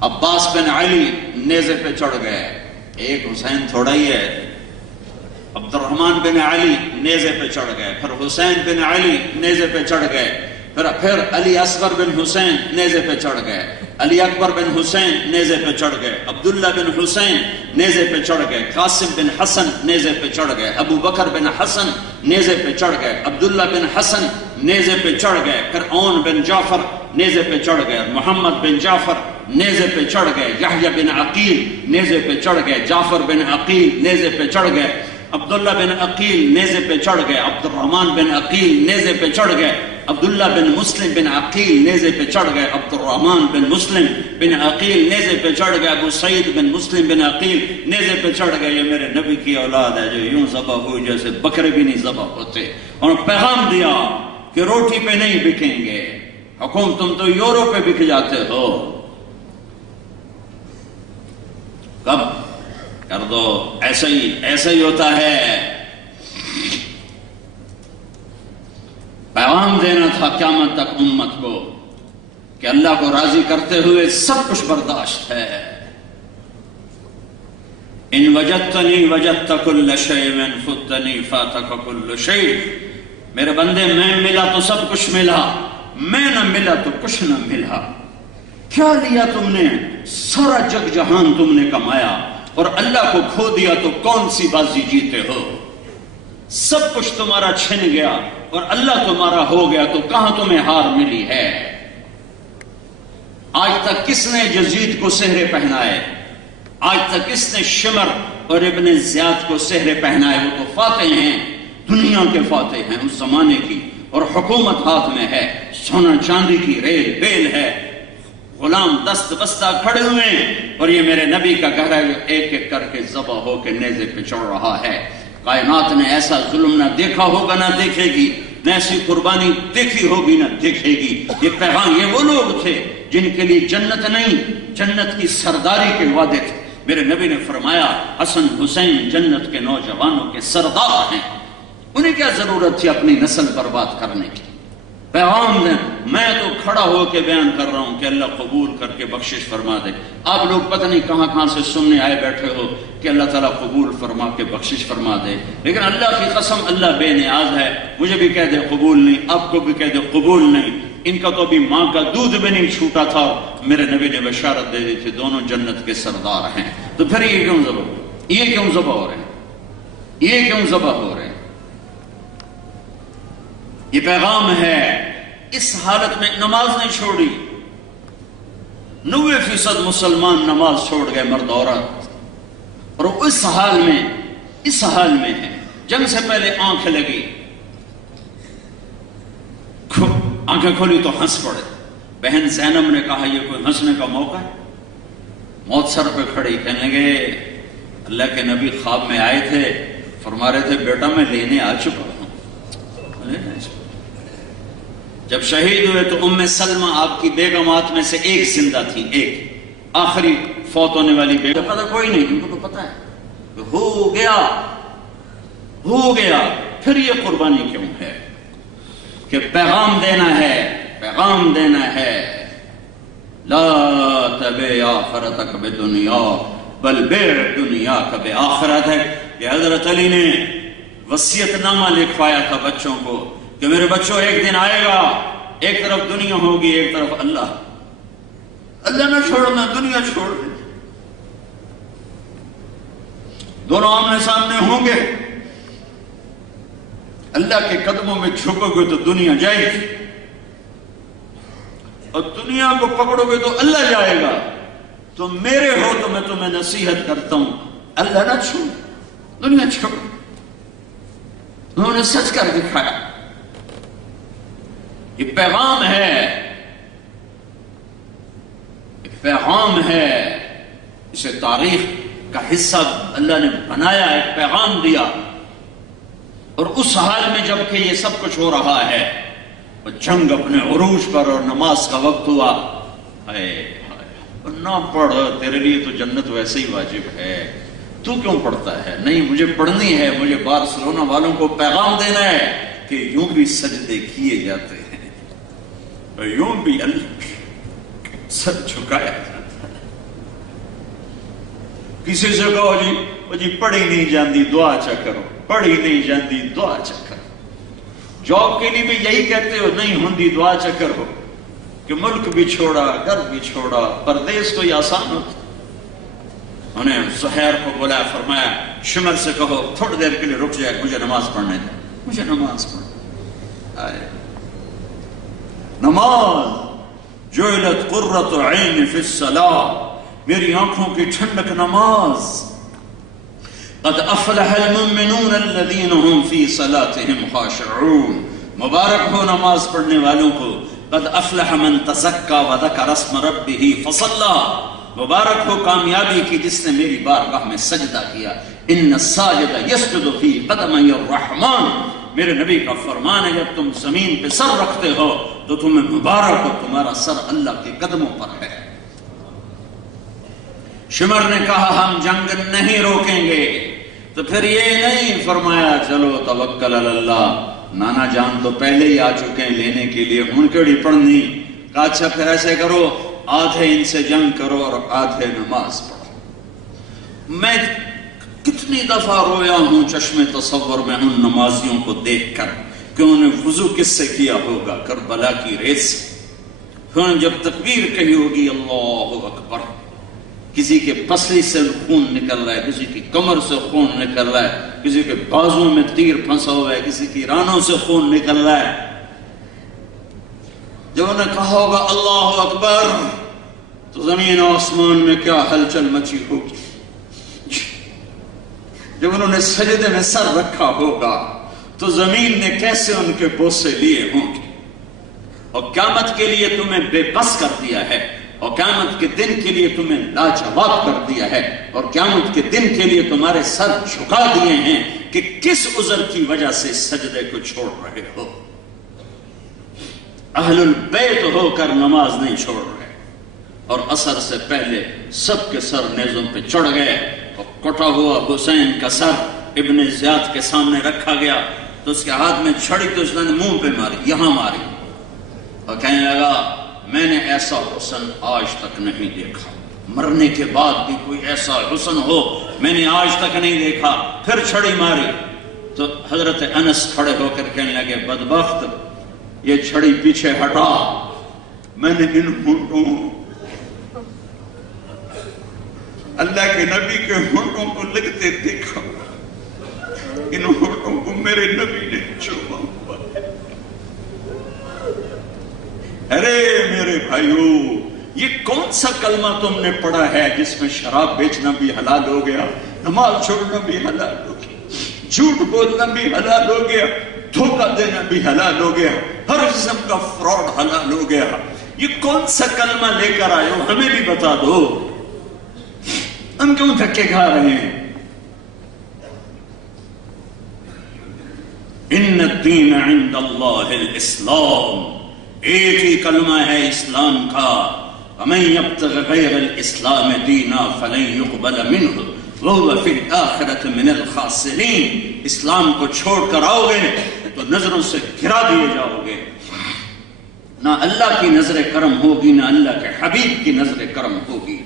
عباس بن علی نیزے پہ چڑھ گئے۔ ایک حسین تھوڑا ہی ہے، عبد الرحمن بن علی نیزے پہ چڑھ گئے، پھر حسین بن علی نیزے پہ چڑھ گئے، پھر علی اصغر بن حسین نیزے پہ چڑھ گئے، علی اکبر بن حسین نیزے پہ چڑھ گئے، عبداللہ بن حسین نیزے پہ چڑھ گئے، قاسم بن حسن نیزے پہ چڑھ گئے، ابو بکر بن حسن نیزے پہ چڑھ گئے، عبداللہ بن حسن نیزے پہ چڑھ گئے، پھر اون بن جعفر نیزے پہ چڑھ گئے، محمد بن جعفر نیزے پہ چڑھ گئے، یحییٰ بن عقیل نیزے پہ چڑھ گئے، جعفر بن عقیل نیزے پہ چڑھ گئے، عبداللہ بن عقیل نیزے پہ چڑھ گئے، عبد الرحمن بن عقیل نیزے پہ چڑھ گئے، عبداللہ بن مسلم بن عقیل نیزے پہ چڑھ گئے، عبد الرحمن بن مسلم بن عقیل نیزے پہ چڑھ گئے، ابو سعید بن مسلم بن عقیل نیزے پہ چڑھ گئے۔ یہ میرے نبی کی اولاد ہے جو یوں ذبح ہوئی جیسے بکرے بھی نہیں ذبح ہوتے، اور پیغام دیا کہ روٹی پہ نہیں بکیں گے، حکومت تم تو یورو پہ بک جاتے ہو، کب کر دو، ایسا ہی ہوتا ہے۔ پیغام دینا تھا قیامت تک امت کو کہ اللہ کو راضی کرتے ہوئے سب کچھ برداشت ہے۔ ان وجدتنی وجدت کل شیء وان فتنی فاتک کل شیء، میرے بندے میں ملا تو سب کچھ ملا، میں نہ ملا تو کچھ نہ ملا۔ کیا لیا تم نے؟ سارا جگ جہان تم نے کمایا، اور اللہ کو کھو دیا تو کون سی بازی جیتے ہو؟ سب کچھ تمہارا چھن گیا اور اللہ تمہارا ہو گیا تو کہاں تمہیں ہار ملی ہے؟ آج تک کس نے یزید کو سہرے پہنائے؟ آج تک کس نے شمر اور ابن زیاد کو سہرے پہنائے؟ وہ تو فاتح ہیں، دنیا کے فاتح ہیں اس زمانے کی، اور حکومت ہاتھ میں ہے، سونا چاندی کی ریل بیل ہے، غلام دست بستہ کھڑے ہوئے ہیں، اور یہ میرے نبی کا گھر ہے جو ایک ایک کر کے ذبح ہو کے نیزے پہ چڑھ رہا ہے۔ کائنات نے ایسا ظلم نہ دیکھا ہوگا نہ دیکھے گی، نہ ایسی قربانی دیکھی ہوگی نہ دیکھے گی۔ یہ پیغام، یہ وہ لوگ تھے جن کے لیے جنت نہیں، جنت کی سرداری کے وعدے تھے۔ میرے نبی نے فرمایا حسن حسین جنت کے نوجوانوں کے سردار ہیں، انہیں کیا ضرورت تھی اپنی نسل برباد کرنے کی؟ پیغام دیں، میں تو کھڑا ہو کے بیان کر رہا ہوں کہ اللہ قبول کر کے بخشش فرما دے۔ آپ لوگ پتہ نہیں کہاں کہاں سے سننے آئے بیٹھے ہو کہ اللہ تعالیٰ قبول فرما کے بخشش فرما دے، لیکن اللہ کی قسم اللہ بے نیاز ہے، مجھے بھی کہہ دے قبول نہیں، آپ کو بھی کہہ دے قبول نہیں۔ ان کا تو ابھی ماں کا دودھ بھی نہیں چھوٹا تھا، میرے نبی نے بشارت دے دی تھی دونوں جنت کے سردار ہیں۔ تو پھر یہ کیوں ذبح ہو رہے ہیں؟ یہ کیوں ذبح ہو رہے ہیں؟ یہ پیغام ہے۔ اس حالت میں نماز نہیں چھوڑی، 90% مسلمان نماز چھوڑ گئے، مرد عورت، اور اس حال میں ہے۔ جنگ سے پہلے آنکھ لگی، آنکھیں کھولی تو ہنس پڑے۔ بہن زینب نے کہا یہ کوئی ہنسنے کا موقع ہے؟ موت سر پہ کھڑی، کہنے گے اللہ کے نبی خواب میں آئے تھے، فرما رہے تھے بیٹا میں لینے آ چکا ہوں۔ جب شہید ہوئے تو ام سلمہ آپ کی بیگمات میں سے ایک زندہ تھی، ایک آخری فوت ہونے والی بیگم، پتہ کوئی نہیں، ان کو تو پتہ ہے ہو گیا۔ پھر یہ قربانی کیوں ہے؟ کہ پیغام دینا ہے لا تبع آخرتک بدنیا بل بیع دنیاک بآخرت ہے۔ کہ حضرت علی نے وصیت نامہ لکھوایا تھا بچوں کو کہ میرے بچوں ایک دن آئے گا، ایک طرف دنیا ہوگی ایک طرف اللہ نہ چھوڑنا، دنیا چھوڑ دے، دونوں آمنے سامنے ہوں گے، اللہ کے قدموں میں جھکو گے تو دنیا جائے گی، اور دنیا کو پکڑو گے تو اللہ جائے گا۔ تم میرے ہو تو میں تمہیں نصیحت کرتا ہوں، اللہ نہ چھوڑ، دنیا چھوڑ۔ انہوں نے سچ کر دکھایا۔ یہ پیغام ہے، اسے تاریخ کا حصہ اللہ نے بنایا، ایک پیغام دیا۔ اور اس حال میں جب کہ یہ سب کچھ ہو رہا ہے، اور جنگ اپنے عروج پر، اور نماز کا وقت ہوا، نہ پڑھ، تیرے لیے تو جنت ویسے ہی واجب ہے، تو کیوں پڑھتا ہے؟ نہیں مجھے پڑھنی ہے، مجھے بارسلونا والوں کو پیغام دینا ہے کہ یوں بھی سجدے کیے جاتے ہیں اور یوں بھی اللہ سر جھکایا جاتا ہے۔ کسی سے کہو جی پڑھی نہیں جاندی دعا چا کرو، پڑھی نہیں جاندی دعا چا کرو۔ جاب کے لیے بھی یہی کہتے ہو، نہیں ہوندی دعا چا کرو، کہ ملک بھی چھوڑا، گھر بھی چھوڑا، پردیس کوئی آسان ہوتا۔ انہیں زہیر کو بولا، فرمایا شمر سے کہو تھوڑی دیر کے لیے رک جائے، مجھے نماز پڑھنے دے، مجھے نماز پڑھنے آئے۔ نماز جعلت قرۃ عین فی الصلاۃ، میری آنکھوں کی ٹھنڈک نماز۔ قد افلح المؤمنون الذین هم فی صلاتهم خاشعون، مبارک ہو نماز پڑھنے والوں کو۔ قد افلح من تزکا وذکر اسم ربہ فصلی، مبارک ہو کامیابی کی جس نے میری بارگاہ میں سجدہ کیا۔ ان الساجد یسجد فی قدمی الرحمن، میرے نبی کا فرمان ہے جب تم زمین پہ سر رکھتے ہو تو تمہیں مبارک ہو، تمہارا سر اللہ کے قدموں پر ہے۔ شمر نے کہا ہم جنگ نہیں روکیں گے، تو پھر یہ نہیں فرمایا چلو توکل علی اللہ، نانا جان تو پہلے ہی آ چکے ہیں لینے کے لیے، ان کیڑی پڑھنی۔ کہا اچھا پھر ایسے کرو، آدھے ان سے جنگ کرو اور آدھے نماز پڑھو۔ میں کتنی دفعہ رویا ہوں چشم تصور میں ان نمازیوں کو دیکھ کر کہ انہوں نے وضو کس سے کیا ہوگا؟ کربلا کی ریت سے۔ پھر جب تکبیر کہی ہوگی اللہ اکبر، کسی کے پسلی سے خون نکل رہا ہے، کسی کی کمر سے خون نکل رہا ہے، کسی کے بازوں میں تیر پھنسا ہوا ہے، کسی کی رانوں سے خون نکل رہا ہے۔ جب انہوں نے کہا ہوگا اللہ اکبر تو زمین و آسمان میں کیا ہلچل مچی ہوگی۔ جب انہوں نے سجدے میں سر رکھا ہوگا تو زمین نے کیسے ان کے بوسے لیے ہوں گے۔ اور قیامت کے لیے تمہیں بے بس کر دیا ہے، اور قیامت کے دن کے لیے تمہیں لاجواب کر دیا ہے، اور قیامت کے دن کے لیے تمہارے سر جھکا دیے ہیں کہ کس عذر کی وجہ سے سجدے کو چھوڑ رہے ہو۔ اہل البیت ہو کر نماز نہیں چھوڑ رہے، اور عصر سے پہلے سب کے سر نیزوں پہ چڑھ گئے، اور کٹا ہوا حسین کا سر ابن زیاد کے سامنے رکھا گیا تو اس کے ہاتھ میں چھڑی تو اس نے منہ پہ ماری، یہاں ماری، اور کہنے لگا میں نے ایسا حسن آج تک نہیں دیکھا، مرنے کے بعد بھی کوئی ایسا حسن ہو میں نے آج تک نہیں دیکھا۔ پھر چھڑی ماری تو حضرت انس کھڑے ہو کر کہنے لگے بدبخت یہ چھڑی پیچھے ہٹا، میں نے ان ہونٹوں اللہ کے نبی کے ہونٹوں کو لگتے دیکھا، ان ہونٹوں کو میرے نبی نے چوما ہوا۔ ارے میرے بھائیو، یہ کون سا کلمہ تم نے پڑھا ہے جس میں شراب بیچنا بھی حلال ہو گیا، نماز چھوڑنا بھی حلال ہو گیا، جھوٹ بولنا بھی حلال ہو گیا، دھوکہ دینا بھی حلال ہو گیا، ہر قسم کا فراڈ حلال ہو گیا؟ یہ کون سا کلمہ لے کر آئے ہو؟ ہمیں بھی بتا دو، ہم کیوں دھکے کھا رہے ہیں؟ ان الدین عند اللہ الاسلام، ایک ہی کلمہ ہے اسلام کا، ومن یبتغ غیر الاسلام دینا فلن یقبل منہ وہو فی الآخرۃ من الخاسرین۔ اسلام کو چھوڑ کر آؤ گے تو نظروں سے گرا دیے جاؤ گے، نہ اللہ کی نظر کرم ہوگی نہ اللہ کے حبیب کی نظر کرم ہوگی۔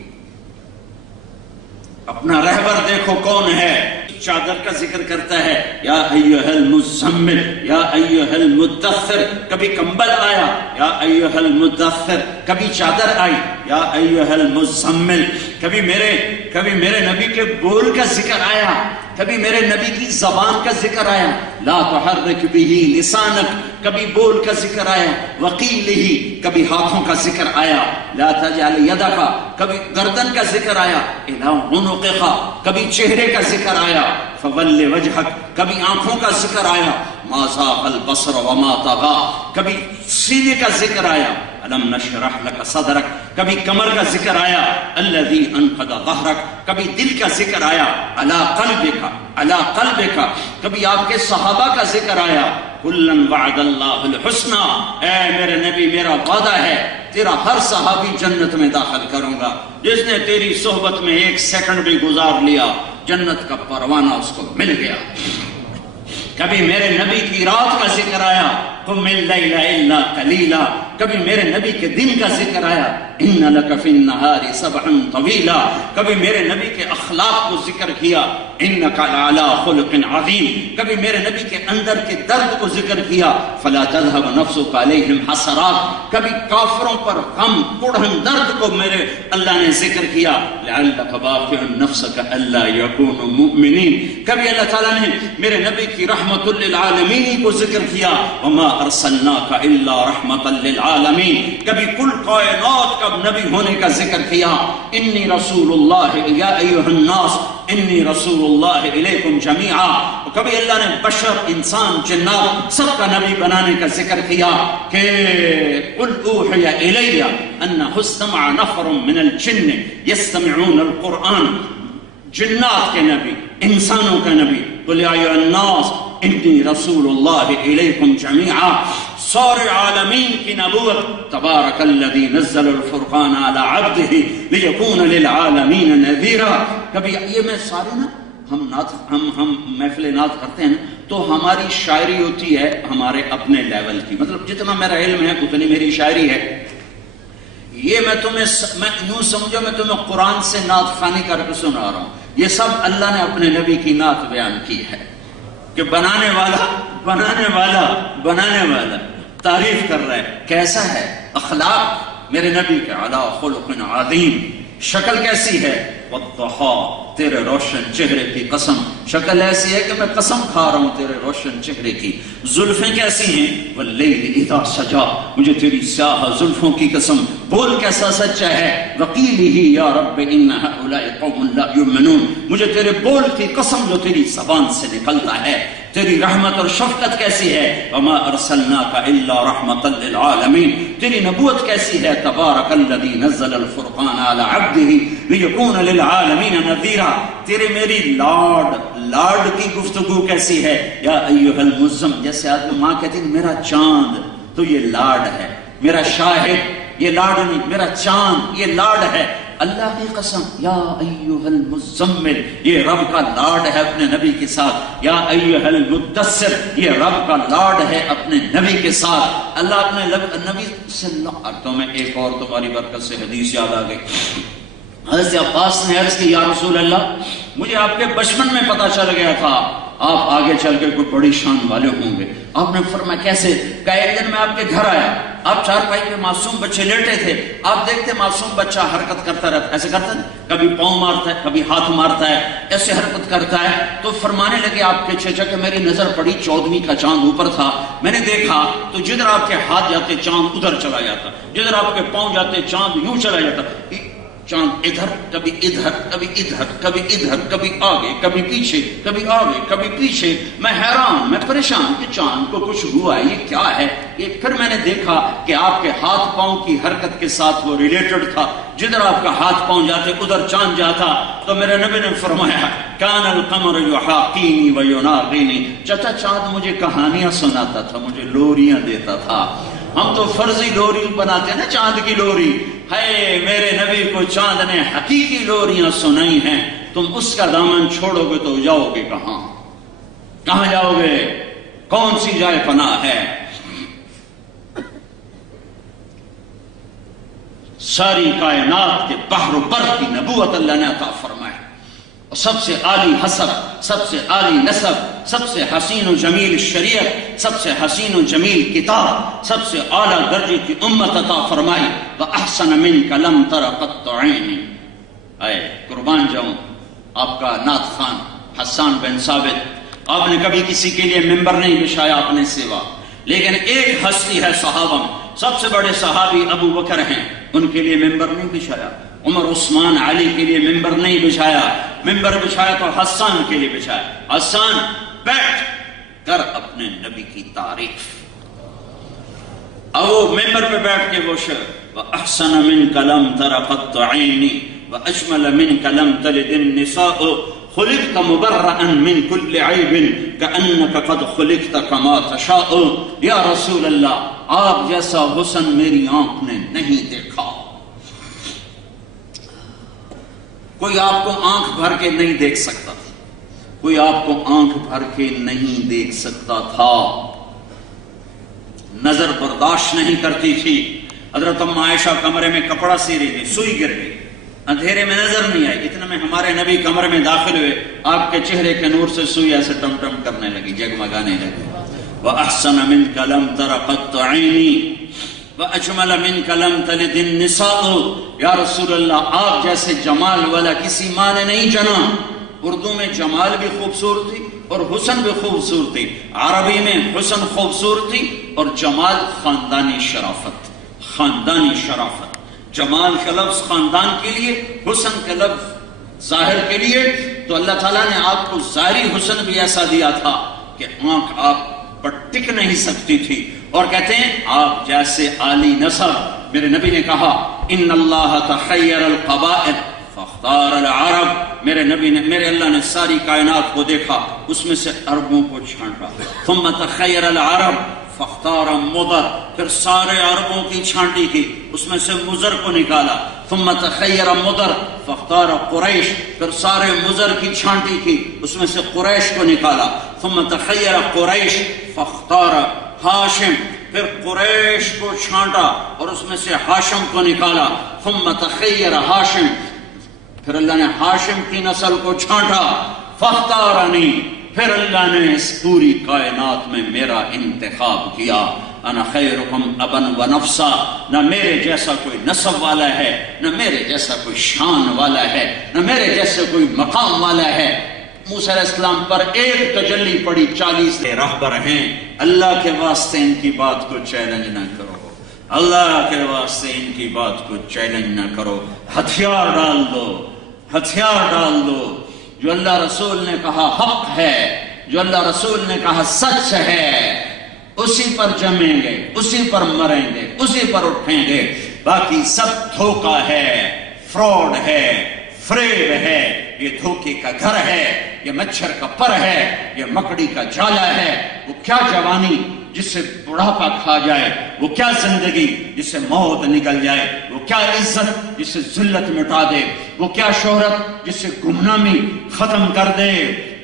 اپنا رہبر دیکھو کون ہے، چادر کا ذکر کرتا ہے یا ایھا المزمل یا ایھا المدثر، کبھی کمبل آیا یا ایھا المدثر، کبھی چادر آئی یا ایھا المزمل، کبھی میرے نبی کے بول کا ذکر آیا، کبھی میرے نبی کی زبان کا ذکر آیا، لا تحرک بہ لسانک، کبھی بول کا ذکر آیا، وقیلہ، کبھی ہاتھوں کا ذکر آیا، لا تجعل یدک، کبھی گردن کا ذکر آیا، الی عنقک، کبھی چہرے کا ذکر آیا، فول وجہک، کبھی آنکھوں کا ذکر آیا، ما زاغ البصر وما طغى، کبھی سینے کا ذکر آیا، الم نشرح لک صدرک، کبھی کمر کا ذکر آیا، الذی انقض ظہرک، کبھی دل کا ذکر آیا، علی قلبک، علی قلبک، کبھی آپ کے صحابہ کا ذکر آیا، کلن وعد اللہ الحسنى، اے میرے نبی میرا وعدہ ہے تیرا ہر صحابی جنت میں داخل کروں گا، جس نے تیری صحبت میں ایک سیکنڈ بھی گزار لیا جنت کا پروانہ اس کو مل گیا۔ کبھی میرے نبی کی رات کا ذکر آیا قم اللیل الا قلیلا، کبھی میرے نبی کے دن کا ذکر آیا ان لک فی النہار سبحا طویلا، کبھی میرے نبی کے اخلاق کو ذکر کیا انک لعلی خلق عظیم، کبھی میرے نبی کے اندر کے درد کو ذکر کیا فلا تذهب نفسک علیہم حسرات، کبھی کافروں پر غم کڑھن درد کو میرے اللہ نے ذکر کیا لعلک باخع نفسک الا یکونوا مؤمنین، کبھی اللہ تعالیٰ نے میرے نبی کی رحمت للعالمین کو ذکر کیا وما ارسلناک الا رحمت للعالمین، کبھی کل کائنات کا نبی ہونے کا ذکر کیا انی رسول اللہ یا ایھا الناس انی رسول اللہ الیکم جمیعا، کبھی اللہ نے بشر انسان جنات سب کا نبی بنانے کا ذکر کیا کہ قل اوحی الی انہ استمع نفر من الجن یستمعون القرآن، جنات کے نبی انسانوں کا نبی قل یا ایھا الناس انی رسول اللہ الیکم جمیعا، سارے عالمین کی نبوت تبارک الذی نزل الفرقان علی عبدہ لیکون للعالمین نذیرا، کبھی یہ میں سارے نا ہم محفل نعت کرتے ہیں تو ہماری شاعری ہوتی ہے ہمارے اپنے لیول کی، مطلب جتنا میرا علم ہے اتنی میری شاعری ہے، یہ میں یوں سمجھو میں تمہیں قرآن سے نعت خوانی کر کے سنا رہا ہوں، یہ سب اللہ نے اپنے نبی کی نعت بیان کی ہے کہ بنانے والا تعریف کر رہا ہے کیسا ہے اخلاق میرے نبی کے علی خلق عظیم، شکل کیسی ہے والضحا تیرے روشن چہرے کی قسم، شکل ایسی ہے کہ میں قسم کھا رہا ہوں تیرے روشن چہرے کی، زلفیں کیسی ہیں واللیل اذا سجا، مجھے تیری سیاہ زلفوں کی قسم، بول کیسا سچا ہے وقیلہ یا رب ان ہؤلاء قوم لا یؤمنون، مجھے تیرے بول کی قسم جو تیری زبان سے نکلتا ہے، تیری رحمت اور شفقت کیسی ہے وما ارسلناک الا رحمت للعالمین، تیری نبوت کیسی ہے تبارک الذی نزل الفرقان علی عبدہ لیکون للعالمین نذیرا، تیرے میری لاڈ کی گفتگو کیسی ہے یا ایھا المزم، جیسے آدمی ماں کہتی ہے میرا چاند تو یہ لاڈ ہے، میرا شاہد یہ لاڈ نہیں، میرا چاند یہ لاڈ ہے، اللہ کی قسم یا ایھا المزمل یہ رب کا لاڈ ہے اپنے نبی کے ساتھ، یا ایھا المدثر یہ رب کا لاڈ ہے اپنے نبی کے ساتھ، اللہ اپنے نبی صلی اللہ علیہ وسلم میں ایک اور تمہاری برکت سے حدیث یاد آ گئی، حضرت عباس نے عرض کی یا رسول اللہ مجھے آپ کے بچپن میں پتا چل گیا تھا آپ آگے چل کے کوئی بڑی شان والے ہوں گے، آپ نے فرمایا کیسے؟ کہ ایک دن میں آپ کے گھر آیا، آپ چارپائی پہ معصوم بچے لیٹے تھے، آپ دیکھتے معصوم بچہ حرکت کرتا رہتا، ایسے کرتا ہے کبھی پاؤں مارتا ہے کبھی ہاتھ مارتا ہے، ایسے حرکت کرتا ہے، تو فرمانے لگے آپ کے چچا کہ میری نظر پڑی 14ویں کا چاند اوپر تھا، میں نے دیکھا تو جدھر آپ کے ہاتھ جاتے چاند ادھر چلا جاتا، جدھر آپ کے پاؤں جاتے چاند یوں چلا جاتا، چاند ادھر کبھی ادھر کبھی ادھر کبھی ادھر کبھی آگے کبھی پیچھے کبھی آگے کبھی پیچھے، میں حیران میں پریشان کہ چاند کو کچھ ہوا ہے یہ کیا ہے، یہ پھر میں نے دیکھا کہ آپ کے ہاتھ پاؤں کی حرکت کے ساتھ وہ ریلیٹڈ تھا، جدھر آپ کا ہاتھ پاؤں جاتے ادھر چاند جاتا، تو میرے نبی نے فرمایا کان القمر یحاقینی ویناغینی، چچا چاند مجھے کہانیاں سناتا تھا، مجھے لوریاں دیتا تھا، ہم تو فرضی لوری بناتے ہیں نا چاند کی لوری، ہے میرے نبی کو چاند نے حقیقی لوریاں سنائی ہیں، تم اس کا دامن چھوڑو گے تو جاؤ گے کہاں جاؤ گے، کون سی جائے پناہ ہے؟ ساری کائنات کے بحر و بر کی نبوت اللہ نے عطا فرمائی، اور سب سے عالی حسب، سب سے عالی نسب، سب سے حسین و جمیل شریعت، سب سے حسین و جمیل کتاب، سب سے اعلیٰ درجے کی امت عطا فرمائی، وَأَحْسَنَ مِنْكَ لَمْ تَرَ قَطُّ عَيْنٍ، اے قربان جاؤں آپ کا نعت خوان حسان بن ثابت، آپ نے کبھی کسی کے لیے ممبر نہیں بچھایا اپنے سوا، لیکن ایک ہستی ہے صحابہ میں، سب سے بڑے صحابی ابو بکر ہیں، ان کے لیے ممبر نہیں بچھایا، عمر عثمان علی کے لیے ممبر نہیں بچھایا، ممبر بچھایا تو حسان کے لیے بچھایا، حسان بیٹھ کر اپنے نبی کی تعریف، اور وہ ممبر پہ بیٹھ کے وہ شعر وَأَحْسَنَ مِنْكَ لَمْ تَرَ قَطُّ عَيْنِي وَأَجْمَلَ مِنْكَ لَمْ تَلِدِ النِّسَاءُ خُلِقْتَ مُبَرَّأً مِنْ كُلِّ عَيْبٍ كَأَنَّكَ قَدْ خُلِقْتَ كَمَا تَشَاءُ، یا رسول اللہ آپ جیسا حسن میری آنکھ نے نہیں دیکھا، کوئی آپ کو آنکھ بھر کے نہیں دیکھ سکتا، کوئی آپ کو آنکھ بھر کے نہیں دیکھ سکتا تھا، نظر برداشت نہیں کرتی تھی۔ حضرت ام عائشہ کمرے میں کپڑا سی رہی تھی، سوئی گر گئی، اندھیرے میں نظر نہیں آئی، اتنے میں ہمارے نبی کمرے میں داخل ہوئے، آپ کے چہرے کے نور سے سوئی ایسے ٹم ٹم کرنے لگی، جگمگانے لگی۔ وَأَحْسَنَ مِنْكَ لَمْ تَرَ قَطُّ عَيْنِي وَأَجْمَلَ مِنْكَ لَمْ تَلِدِ النِّسَاءُ، یا رسول اللہ آپ جیسے جمال والا کسی ماں نے نہیں جنا۔ اردو میں جمال بھی خوبصورتی اور حسن بھی خوبصورتی، عربی میں حسن خوبصورتی اور جمال خاندانی شرافت، خاندانی شرافت۔ جمال کا لفظ خاندان کے لیے، حسن کا لفظ ظاہر کے لیے، تو اللہ تعالیٰ نے آپ کو ظاہری حسن بھی ایسا دیا تھا کہ آنکھ آپ پر ٹک نہیں سکتی تھی، اور کہتے ہیں آپ جیسے عالی نسب۔ میرے نبی نے کہا ان اللہ تخیر القبائل فاختار العرب، میرے نبی نے، میرے اللہ نے ساری کائنات کو دیکھا، اس میں سے عربوں کو چھانٹا، ثم تخیر العرب فاختار مضر، پھر سارے عربوں کی چھانٹی کی، اس میں سے مضر کو نکالا، ثم تخیر مضر فاختار قریش، پھر سارے مضر کی چھانٹی کی، اس میں سے قریش کو نکالا، ثم تخیر قریش فاختار ہاشم، پھر قریش کو چھانٹا اور اس میں سے ہاشم کو نکالا، ثم تخیر ہاشم، پھر اللہ نے ہاشم کی نسل کو چھانٹا، فاختارنی، پھر اللہ نے اس پوری کائنات میں میرا انتخاب کیا، انا خیرکم ابا و نفسا، نہ میرے جیسا کوئی نسب والا ہے، نہ میرے جیسا کوئی شان والا ہے، نہ میرے جیسے کوئی مقام والا ہے۔ موسیٰ علیہ السلام پر ایک تجلی پڑی، 40 راہبر ہیں، اللہ کے واسطے ان کی بات کو چیلنج نہ کرو، اللہ کے واسطے ان کی بات کو چیلنج نہ کرو، ہتھیار ڈال دو، ہتھیار ڈال دو، جو اللہ رسول نے کہا حق ہے، جو اللہ رسول نے کہا سچ ہے، اسی پر جمیں گے، اسی پر مریں گے، اسی پر اٹھیں گے، باقی سب دھوکہ ہے، فراڈ ہے، فریب ہے، یہ دھوکے کا گھر ہے، یہ مچھر کا پر ہے، یہ مکڑی کا جالا ہے۔ وہ کیا جوانی جس سے بڑھاپا کھا جائے، وہ کیا زندگی جس سے موت نکل جائے، وہ کیا عزت جس سے ذلت مٹا دے، وہ کیا شہرت جس سے گمنامی ختم کر دے،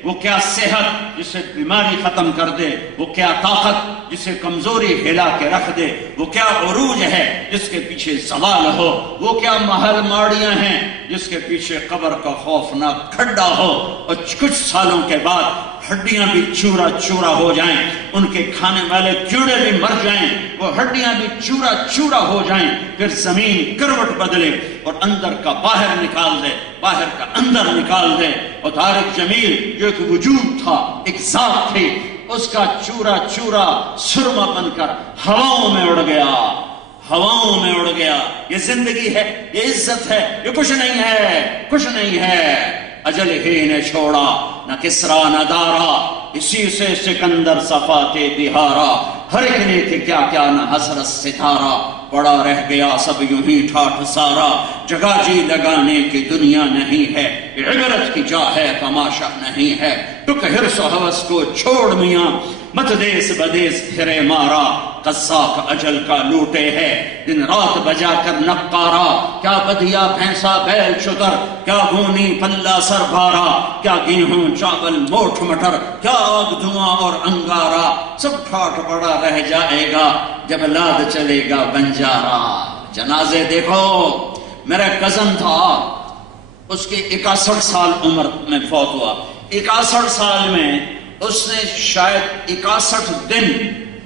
وہ کیا صحت جس سے بیماری ختم کر دے، وہ کیا طاقت جس سے کمزوری ہلا کے رکھ دے، وہ کیا عروج ہے جس کے پیچھے زوال ہو، وہ کیا محل ماڑیاں ہیں جس کے پیچھے قبر کا خوفناک کھڈا ہو، اور کچھ سالوں کے بعد ہڈیاں بھی چورا چورا ہو جائیں، ان کے کھانے والے کیڑے بھی مر جائیں، وہ ہڈیاں بھی چورا چورا ہو جائیں، پھر زمین کروٹ بدلے اور اندر کا باہر نکال دے، باہر کا اندر نکال دے، اور طارق جمیل جو ایک وجود تھا، ایک ذات تھی، اس کا چورا چورا سرما بن کر ہواؤں میں اڑ گیا، ہواؤں میں اڑ گیا۔ یہ زندگی ہے، یہ عزت ہے، یہ کچھ نہیں ہے، کچھ نہیں ہے۔ اجل ہی نے چھوڑا نہ کسرا نہ دارا، اسی سے سکندر صفات بہارا، ہر ایک نے تھے کیا کیا نہ حسرت ستارہ، پڑا رہ گیا سب یوں ہی ٹھاٹھ سارا، جگہ جی لگانے کی دنیا نہیں ہے، عبرت کی جا ہے تماشا نہیں ہے، ٹک حرص و حوث کو چھوڑ میاں، مت دیس بدیس پھرے مارا، قذاق اجل کا لوٹے ہے، دن رات بجا کر نقارا، کیا بدیا بھینسا بیل شتر، کیا گونی پلہ سر بھارا، کیا گیہوں چاول موٹھ مٹر، کیا آگ دھواں اور انگارا، سب ٹھاٹ پڑا رہ جائے گا جب لاد چلے گا بنجارا۔ جنازے دیکھو، میرا کزن تھا، اس کی 61 سال عمر میں فوت ہوا، 61 سال میں اس نے شاید 61 دن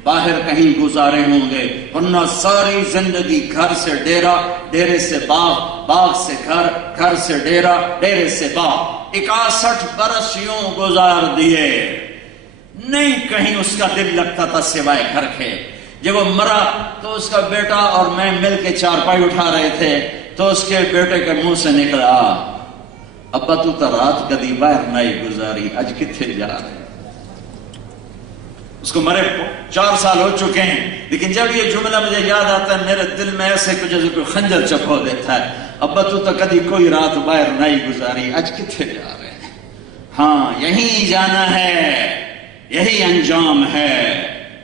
باہر کہیں گزارے ہوں گے، ورنہ ساری زندگی گھر سے ڈیرا، ڈیرے سے باغ، باغ سے گھر، گھر سے ڈیرا، ڈیرے سے باغ، 61 برس یوں گزار دیے، نہیں کہیں اس کا دل لگتا تھا سوائے گھر کے۔ جب وہ مرا تو اس کا بیٹا اور میں مل کے چارپائی اٹھا رہے تھے، تو اس کے بیٹے کے منہ سے نکلا، ابا تو رات کدی باہر نہیں گزاری، اج کتنے جا رہے؟ اس کو مرے 4 سال ہو چکے ہیں، لیکن جب یہ جملہ مجھے یاد آتا ہے میرے دل میں ایسے کچھ جیسے کوئی خنجر چپو دیتا ہے، ابا تو کدی کوئی رات باہر نہیں گزاری، اج کتنے جا رہے ہیں؟ ہاں یہی جانا ہے، یہی انجام ہے۔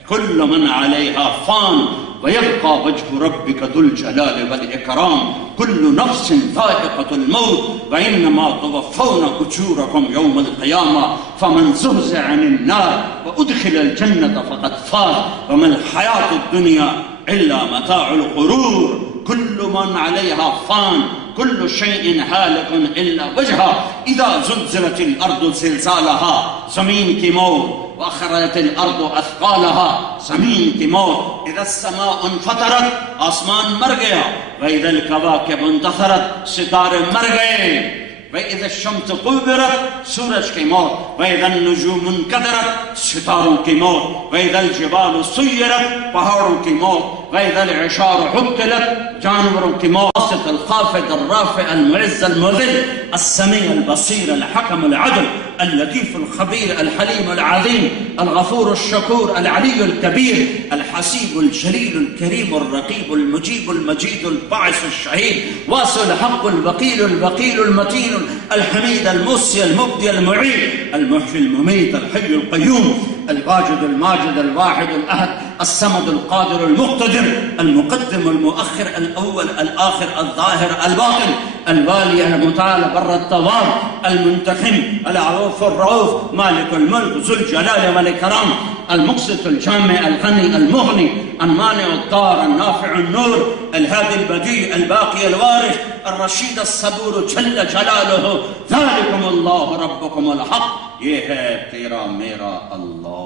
کل من علیہا فان وَيَبْقَى وَجْهُ رَبِّكَ ذُو الْجَلَالِ وَالْإِكْرَامِ كُلُّ نَفْسٍ ذَائِقَةُ الْمَوْتِ وَإِنَّمَا تُوَفَّوْنَ أُجُورَكُمْ يَوْمَ الْقِيَامَةِ فَمَنْ زُحْزِحَ عَنِ النَّارِ وَأُدْخِلَ الْجَنَّةَ فَقَدْ فَازَ وَمَا الْحَيَاةُ الدُّنْيَا إِلَّا مَتَاعُ الْغُرُورِ كل من عليها فان كل شيء هالك إلا وجهه إذا زلزلت الأرض زلزالها زمین کی موت وأخرجت الأرض أثقالها زمین کی موت إذا السماء انفطرت آسمان مر گیا وإذا الكواكب انتثرت ستارے مر گئے وإذا الشمس قبرت سورج کی موت وإذا النجوم انكدرت ستاروں کی موت وإذا الجبال سيرت پہاڑوں کی موت وإذا العشار حطلت جانوروں کی موت الخافض الرافع المعز المذل السميع البصير الحكم العدل اللطيف الخبير الحليم العظيم الغفور الشكور العلي الكبير الحسيب الجليل الكريم الرقيب المجيب المجيد الباعث الشهيد واسع الحق الوكيل الوكيل المتين الحميد المحصي المبدي المعيد المحيي المميت الحي القيوم الواجد الماجد الواحد الأحد الصمد القادر المقتدر المقدم المؤخر الأول الآخر الظاهر الباطن الوالي المتعال بر التواب المنتقم العروف الرؤوف مالك الملك ذو الجلال والإكرام المقسط الجامع الغني المغني المانع الضار النافع النور الهادي البديع الباقي الوارث الرشيد الصبور جل جلاله ذلكم الله ربكم الحق یہ ہے تیرا میرا اللہ.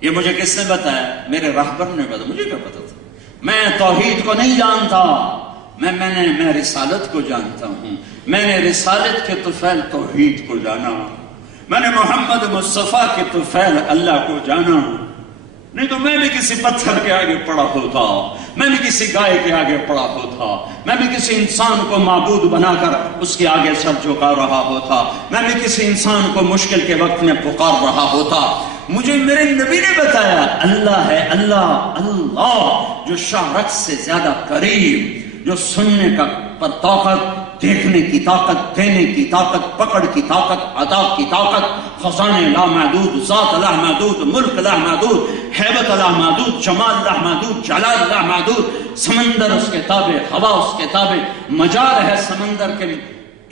یہ مجھے کس نے بتایا؟ میرے رہبر نے بتایا. مجھے کیا پتا تھا؟ میں توحید کو نہیں جانتا، میں رسالت کو جانتا ہوں. میں نے رسالت کے طفیل توحید کو جانا، میں نے محمد مصطفیٰ کے طفیل اللہ کو جانا. نہیں تو میں بھی کسی پتھر کے آگے پڑا ہوتا، میں بھی کسی گائے کے آگے پڑا ہوتا، میں بھی کسی انسان کو معبود بنا کر اس کے آگے سر جھکا رہا ہوتا، میں بھی کسی انسان کو مشکل کے وقت میں پکار رہا ہوتا. مجھے میرے نبی نے بتایا اللہ ہے، اللہ اللہ جو شاہ رخ سے زیادہ قریب، جو سننے کا پر طاقت، دیکھنے کی طاقت، دینے کی طاقت، پکڑ کی طاقت، عطا کی طاقت، خزانے لامحدود، ذات لامحدود، ملک لامحدود، ہیبت لامحدود، جمال لامحدود، جلال لامحدود. سمندر اس کے تابع، ہوا اس کے تابع، مجال ہے سمندر کے.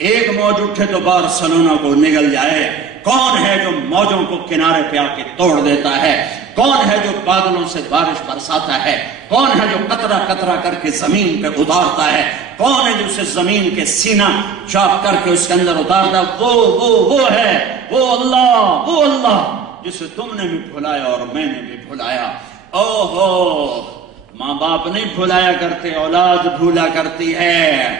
ایک موج اٹھے تو بارسلونا کو نگل جائے. کون ہے جو موجوں کو کنارے پہ آ کے توڑ دیتا ہے؟ کون ہے جو بادلوں سے بارش برساتا ہے؟ کون ہے جو قطرہ قطرہ کر کے زمین پہ اتارتا ہے؟ کون ہے جو اسے زمین کے سینہ چاپ کر کے اس کے اندر اتارتا ہے؟ وہ ہے، وہ اللہ جسے تم نے بھی بھلایا اور میں نے بھی بھلایا. اوہو، ماں باپ نہیں بھلایا کرتے، اولاد بھولا کرتی ہے.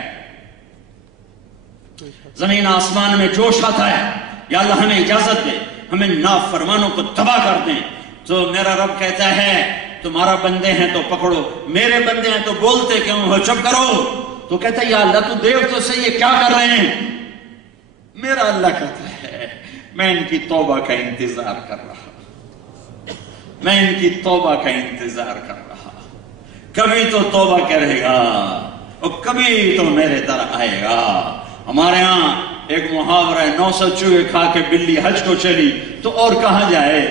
زمین آسمان میں جوش آتا ہے، یا اللہ ہمیں اجازت دے، ہمیں نافرمانوں کو تباہ کر دیں. تو میرا رب کہتا ہے تمہارا بندے ہیں تو پکڑو، میرے بندے ہیں تو بولتے کیوں ہو، چپ کرو. تو کہتا ہے یا اللہ تو دیکھ تو صحیح یہ کیا کر رہے ہیں. میرا اللہ کہتا ہے میں ان کی توبہ کا انتظار کر رہا، میں ان کی توبہ کا انتظار کر رہا. کبھی تو توبہ کرے گا اور کبھی تو میرے در آئے گا. ہمارے ہاں ایک محاورہ ہے، 900 چوہے کھا کے بلی حج کو چلی تو اور کہاں جائے؟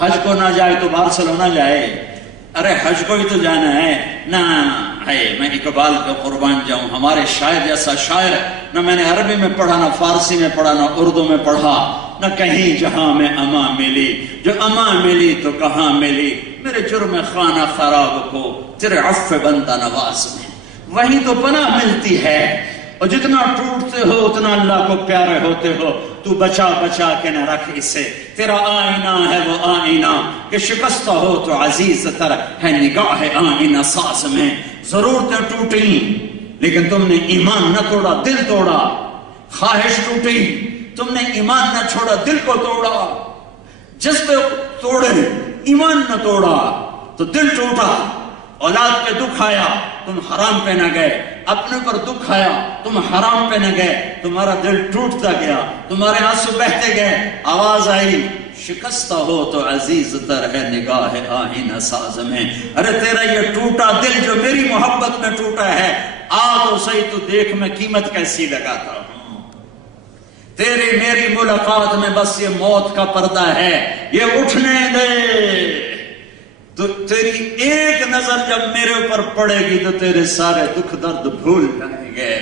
حج کو نہ جائے تو بارسلونا جائے. ارے حج کو ہی تو جانا ہے. نہ میں اقبال پہ قربان جاؤں، ہمارے شاعر جیسا شاعر نہ میں نے عربی میں پڑھا، نہ فارسی میں پڑھا، نہ اردو میں پڑھا، نہ کہیں جہاں میں اما ملی. جو اما ملی تو کہاں ملی؟ میرے جرم خانہ خراب کو تیرے عفو بندہ نواز میں وہیں تو پناہ ملتی ہے. اور جتنا ٹوٹتے ہو اتنا اللہ کو پیارے ہوتے ہو. تو بچا بچا کے نہ رکھ اسے، تیرا آئینہ ہے وہ آئینہ کہ شکستہ ہو تو عزیز تر ہے نگاہ آئینہ ساز میں. ضرورتیں ٹوٹیں لیکن تم نے ایمان نہ توڑا، دل توڑا. خواہش ٹوٹی، تم نے ایمان نہ چھوڑا، دل کو توڑا. جذبے توڑے، ایمان نہ توڑا تو دل ٹوٹا. اولاد پہ دکھ آیا، تم حرام پہ نہ گئے. اپنے پر دکھ آیا، تم حرام پہ نہ گئے. تمہارا دل ٹوٹتا گیا، تمہارے آنسو بہتے گئے. آواز آئی شکستہ ہو تو عزیز تر ہے نگاہ آئینہ ساز میں. ارے تیرا یہ ٹوٹا دل جو میری محبت میں ٹوٹا ہے، آ تو صحیح تو دیکھ میں قیمت کیسی لگاتا ہوں. تیری میری ملاقات میں بس یہ موت کا پردہ ہے. یہ اٹھنے دے، تو تیری ایک نظر جب میرے اوپر پڑے گی تو تیرے سارے دکھ درد بھول جائیں گے.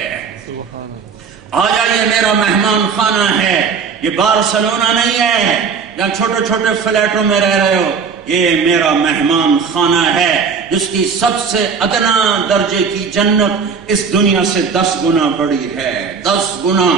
آ جائیے، میرا مہمان خانہ ہے. یہ بارسلونا نہیں ہے جہاں چھوٹے چھوٹے فلیٹوں میں رہ رہے ہو. یہ میرا مہمان خانہ ہے جس کی سب سے ادنا درجے کی جنت اس دنیا سے 10 گنا بڑی ہے. 10 گنا.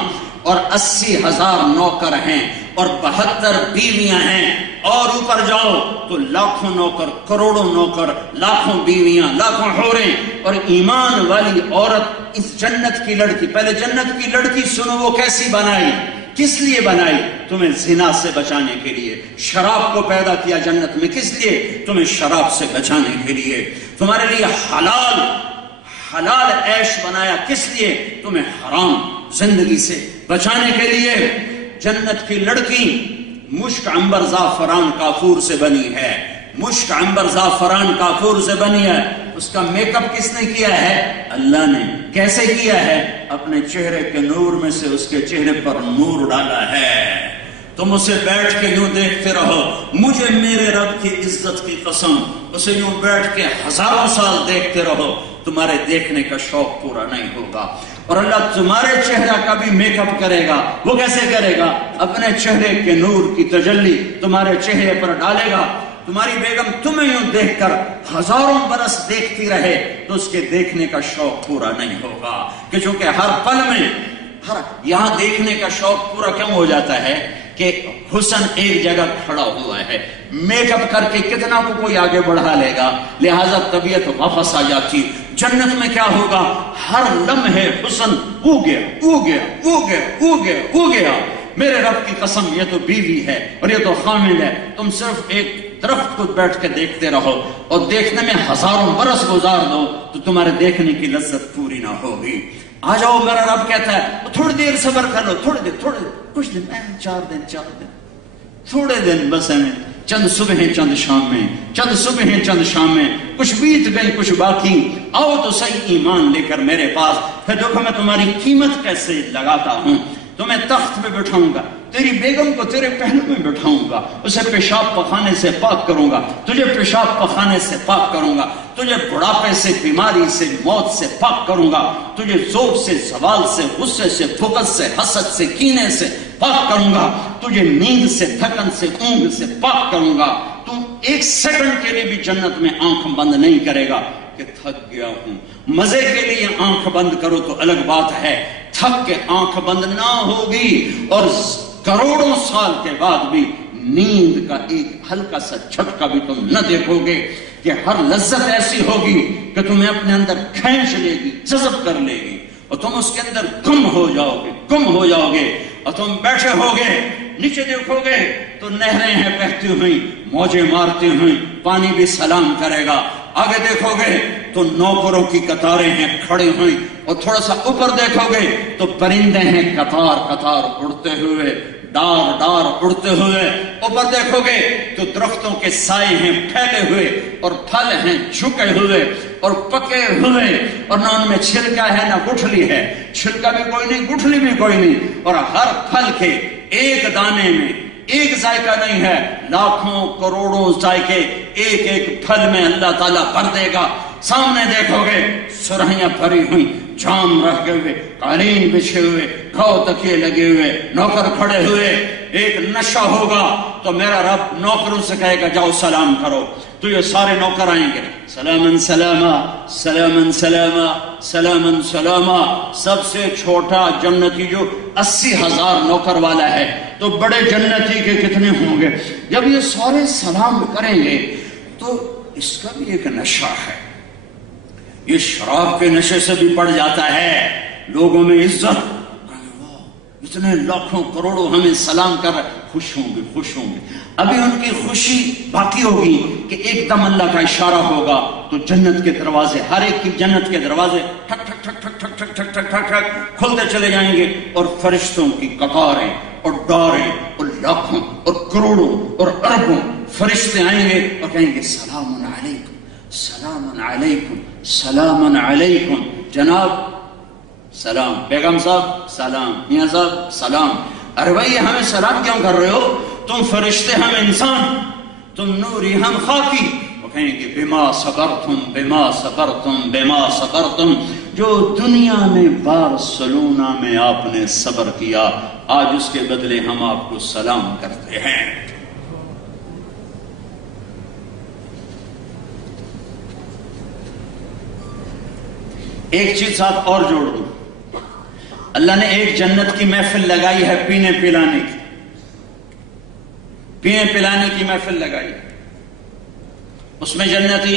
اور 80,000 نوکر ہیں اور 72 بیویاں ہیں. اور اوپر جاؤ تو لاکھوں نوکر، کروڑوں نوکر، لاکھوں بیویاں، لاکھوں حوریں. اور ایمان والی عورت اس جنت کی لڑکی. پہلے جنت کی لڑکی سنو وہ کیسی بنائی، کس لیے بنائی؟ تمہیں زنا سے بچانے کے لیے. شراب کو پیدا کیا جنت میں کس لیے؟ تمہیں شراب سے بچانے کے لیے. تمہارے لیے حلال عیش بنایا کس لیے؟ تمہیں حرام زندگی سے بچانے کے لیے. جنت کی لڑکی مشک عنبر زعفران کافور سے بنی ہے. مشک عنبر زعفران کافور سے بنی ہے. اس کا میک اپ کس نے کیا ہے؟ اللہ نے. کیسے کیا ہے؟ اپنے چہرے کے نور میں سے اس کے چہرے پر نور ڈالا ہے. تم اسے بیٹھ کے یوں دیکھتے رہو. مجھے میرے رب کی عزت کی قسم اسے یوں بیٹھ کے ہزاروں سال دیکھتے رہو، تمہارے دیکھنے کا شوق پورا نہیں ہوگا. اور اللہ تمہارے چہرہ کا بھی میک اپ کرے گا. وہ کیسے کرے گا؟ اپنے چہرے کے نور کی تجلی تمہارے چہرے پر ڈالے گا. تمہاری بیگم تمہیں یوں دیکھ کر ہزاروں برس دیکھتی رہے تو اس کے دیکھنے کا شوق پورا نہیں ہوگا. کہ چونکہ ہر پل میں یہاں دیکھنے کا شوق پورا کیوں ہو جاتا ہے کہ حسن ایک جگہ کھڑا ہوا ہے. میک اپ کر کے کتنا کو کوئی آگے بڑھا لے گا، لہذا طبیعت واپس آ جاتی. جنت میں کیا ہوگا؟ ہر لمحے حسن اگ گیا. میرے رب کی قسم یہ تو بیوی ہے اور یہ تو خامد ہے. تم صرف ایک درخت کو بیٹھ کے دیکھتے رہو اور دیکھنے میں ہزاروں برس گزار دو تو تمہارے دیکھنے کی لذت پوری نہ ہوگی. آ جاؤ، میرا رب کہتا ہے تھوڑی دیر صبر کر لو. تھوڑی دیر کچھ دن، 4 دن، تھوڑے دن بس ہیں. چند صبح چند شام میں، چند صبح چند شام میں، کچھ بیت گئی کچھ باقی. آؤ تو صحیح ایمان لے کر میرے پاس، پھر دیکھو میں تمہاری قیمت کیسے لگاتا ہوں. تمہیں تخت پہ بٹھاؤں گا، تیری بیگم کو تیرے پہلو میں بٹھاؤں گا، اسے پیشاب پخانے سے پاک کروں گا، تجھے پیشاب پخانے سے پاک کروں گا، تجھے بڑھاپے سے، بیماری سے، موت سے پاک کروں گا، تجھے ذوق سے، زوال سے، غصے سے، بغض سے، حسد سے، کینے سے پاک کروں گا، تجھے نیند سے، تھکن سے، اونگ سے پاک کروں گا. تم 1 سیکنڈ کے لیے بھی جنت میں آنکھ بند نہیں کرے گا کہ تھک گیا ہوں. مزے کے لیے آنکھ بند کرو تو الگ بات ہے، تھک کے آنکھ بند نہ ہوگی. اور کروڑوں سال کے بعد بھی نیند کا ایک ہلکا سا جھٹکا بھی تم نہ دیکھو گے. کہ ہر لذت ایسی ہوگی کہ تمہیں اپنے اندر کھینچ لے گی، جذب کر لے گی اور تم اس کے اندر گم ہو جاؤ گے. اور تم بیٹھے ہوگے، نیچے دیکھو گے تو نہریں ہیں بہتی ہوئی، موجیں مارتی ہوئی، پانی بھی سلام کرے گا. آگے دیکھو گے تو نوکروں کی قطاریں ہیں کھڑی ہوئی. اور تھوڑا سا اوپر دیکھو گے تو پرندے ہیں قطار اڑتے ہوئے، ڈار اڑتے ہوئے. اوپر دیکھو گے تو درختوں کے سائے ہیں پھیلے ہوئے اور پھل ہیں جھکے ہوئے اور پکے ہوئے. اور نہ ان میں چھلکا ہے نہ گٹھلی ہے. چھلکا بھی کوئی نہیں، گٹھلی بھی کوئی نہیں. اور ہر پھل کے ایک دانے میں ایک ذائقہ نہیں ہے، لاکھوں کروڑوں ذائقے ایک پھل میں اللہ تعالیٰ بھر دے گا. سامنے دیکھو گے سرہیاں بھری ہوئی، جام رکھے ہوئے، قالین بچھے ہوئے، کھاؤ تکیے لگے ہوئے، نوکر کھڑے ہوئے. ایک نشہ ہوگا تو میرا رب نوکروں سے کہے گا جاؤ سلام کرو. تو یہ سارے نوکر آئیں گے، سلامن سلاما، سلامن سلاما، سلامن سلاما. سب سے چھوٹا جنتی جو 80,000 نوکر والا ہے تو بڑے جنتی کے کتنے ہوں گے؟ جب یہ سارے سلام کریں گے تو اس کا بھی ایک نشہ ہے. یہ شراب کے نشے سے بھی پڑ جاتا ہے. لوگوں میں عزت، اتنے لاکھوں کروڑوں ہمیں سلام کر رہے، خوش ہوں گے. ابھی ان کی خوشی باقی ہوگی کہ ایک دم اللہ کا اشارہ ہوگا تو جنت کے دروازے، ہر ایک کی جنت کے دروازے ٹھک ٹھک ٹھک ٹھک ٹھک ٹھک ٹھک ٹھک ٹھک ٹھک کھلتے چلے جائیں گے. اور فرشتوں کی قطاریں اور ڈاریں اور لاکھوں اور کروڑوں اور اربوں فرشتے آئیں گے اور کہیں گے سلام علیکم، سلام علیکم، سلام علیکم. جناب سلام، بیگم صاحب سلام، میاں صاحب سلام. ارے بھائی ہمیں سلام کیوں کر رہے ہو؟ تم فرشتے ہم انسان، تم نوری ہم خاکی. وہ کہیں گے بما صبرتم بما صبرتم بما صبرتم، جو دنیا میں بارسلونا میں آپ نے صبر کیا، آج اس کے بدلے ہم آپ کو سلام کرتے ہیں۔ ایک چیز ساتھ اور جوڑ دوں، اللہ نے ایک جنت کی محفل لگائی ہے پینے پلانے کی، پینے پلانے کی محفل لگائی، اس میں جنتی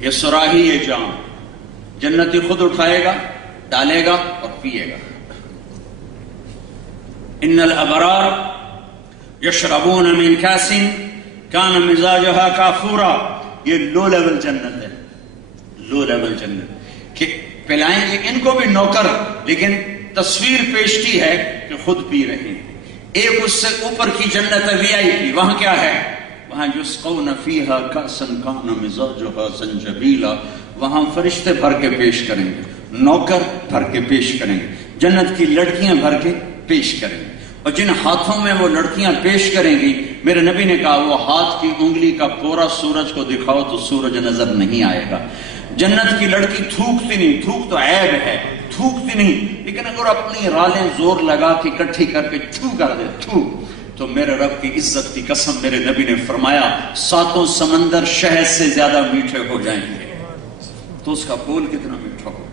یہ سراہی یہ جام جنتی خود اٹھائے گا، ڈالے گا اور پیے گا۔ ان الابرار یشربون من کاس کان مزاجها کافورا، یہ لو لیول جنت ہے، لو لیول جنت کہ پلائیں گے ان کو بھی نوکر، لیکن تصویر پیش کی ہے کہ خود پی رہے ہیں۔ ایک اس سے اوپر کی جنت ہے وی آئی پی، وہاں کیا ہے؟ وہاں یسقون فیہا کأسا کان مزاجها زنجبیلا، وہاں فرشتے بھر کے پیش کریں گے، نوکر بھر کے پیش کریں گے، جنت کی لڑکیاں بھر کے پیش کریں گے، اور جن ہاتھوں میں وہ لڑکیاں پیش کریں گی، میرے نبی نے کہا وہ ہاتھ کی انگلی کا پورا سورج کو دکھاؤ تو سورج نظر نہیں آئے گا۔ جنت کی لڑکی تھوکتی نہیں، تھوک تو عیب ہے، تھوکتی نہیں، لیکن اگر اپنی رالیں زور لگا کے اکٹھی کر کے تھو کر دے تھو، تو میرے رب کی عزت کی قسم میرے نبی نے فرمایا 7 سمندر شہد سے زیادہ میٹھے ہو جائیں گے، تو اس کا بول کتنا میٹھا ہو۔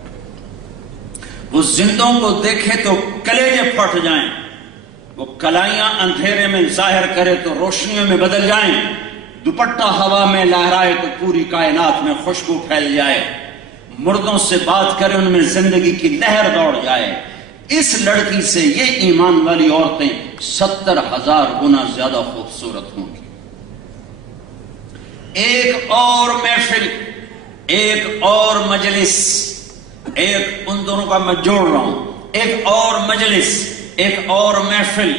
وہ زندوں کو دیکھے تو کلیجے پھٹ جائیں، وہ کلائیاں اندھیرے میں ظاہر کرے تو روشنیوں میں بدل جائیں، دوپٹہ ہوا میں لہرائے تو پوری کائنات میں خوشبو پھیل جائے، مردوں سے بات کرے ان میں زندگی کی لہر دوڑ جائے۔ اس لڑکی سے یہ ایمان والی عورتیں 70,000 گنا زیادہ خوبصورت ہوں گی۔ ایک اور محفل، ایک اور مجلس، ایک ان دونوں کا میں جوڑ رہا ہوں، ایک اور مجلس، ایک اور محفل،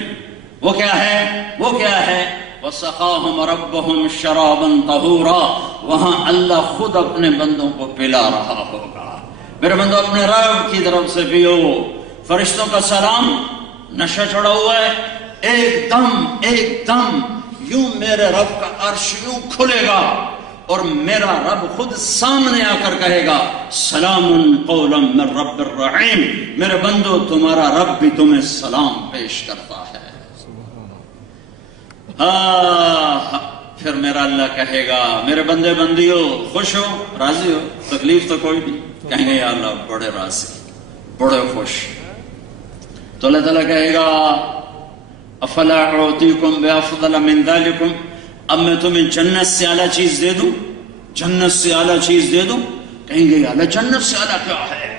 وہ کیا ہے؟ وہ کیا ہے؟ وَسَقَاهُمْ رَبُّهُمْ شَرَابًا طَهُورًا، وہاں اللہ خود اپنے بندوں کو پلا رہا ہوگا۔ میرے بندوں اپنے رب کی طرف سے پیو، فرشتوں کا سلام، نشہ چڑھا ہوا ہے، ایک دم یوں میرے رب کا عرش یوں کھلے گا اور میرا رب خود سامنے آ کر کہے گا سلام قولا من رب الرحیم، میرے بندو تمہارا رب بھی تمہیں سلام پیش کرتا ہے۔ پھر میرا اللہ کہے گا میرے بندے بندیو خوش ہو، راضی ہو، تکلیف تو کوئی نہیں، کہیں گے یا اللہ بڑے راضی، بڑے خوش۔ تو اللہ تعالیٰ کہے گا افلا اعطیکم بافضل من ذلکم، اب میں تمہیں جنت سے اعلیٰ چیز دے دوں، جنت سے اعلیٰ چیز دے دوں؟ کہیں گے یا اللہ جنت سے اعلیٰ کیا ہے؟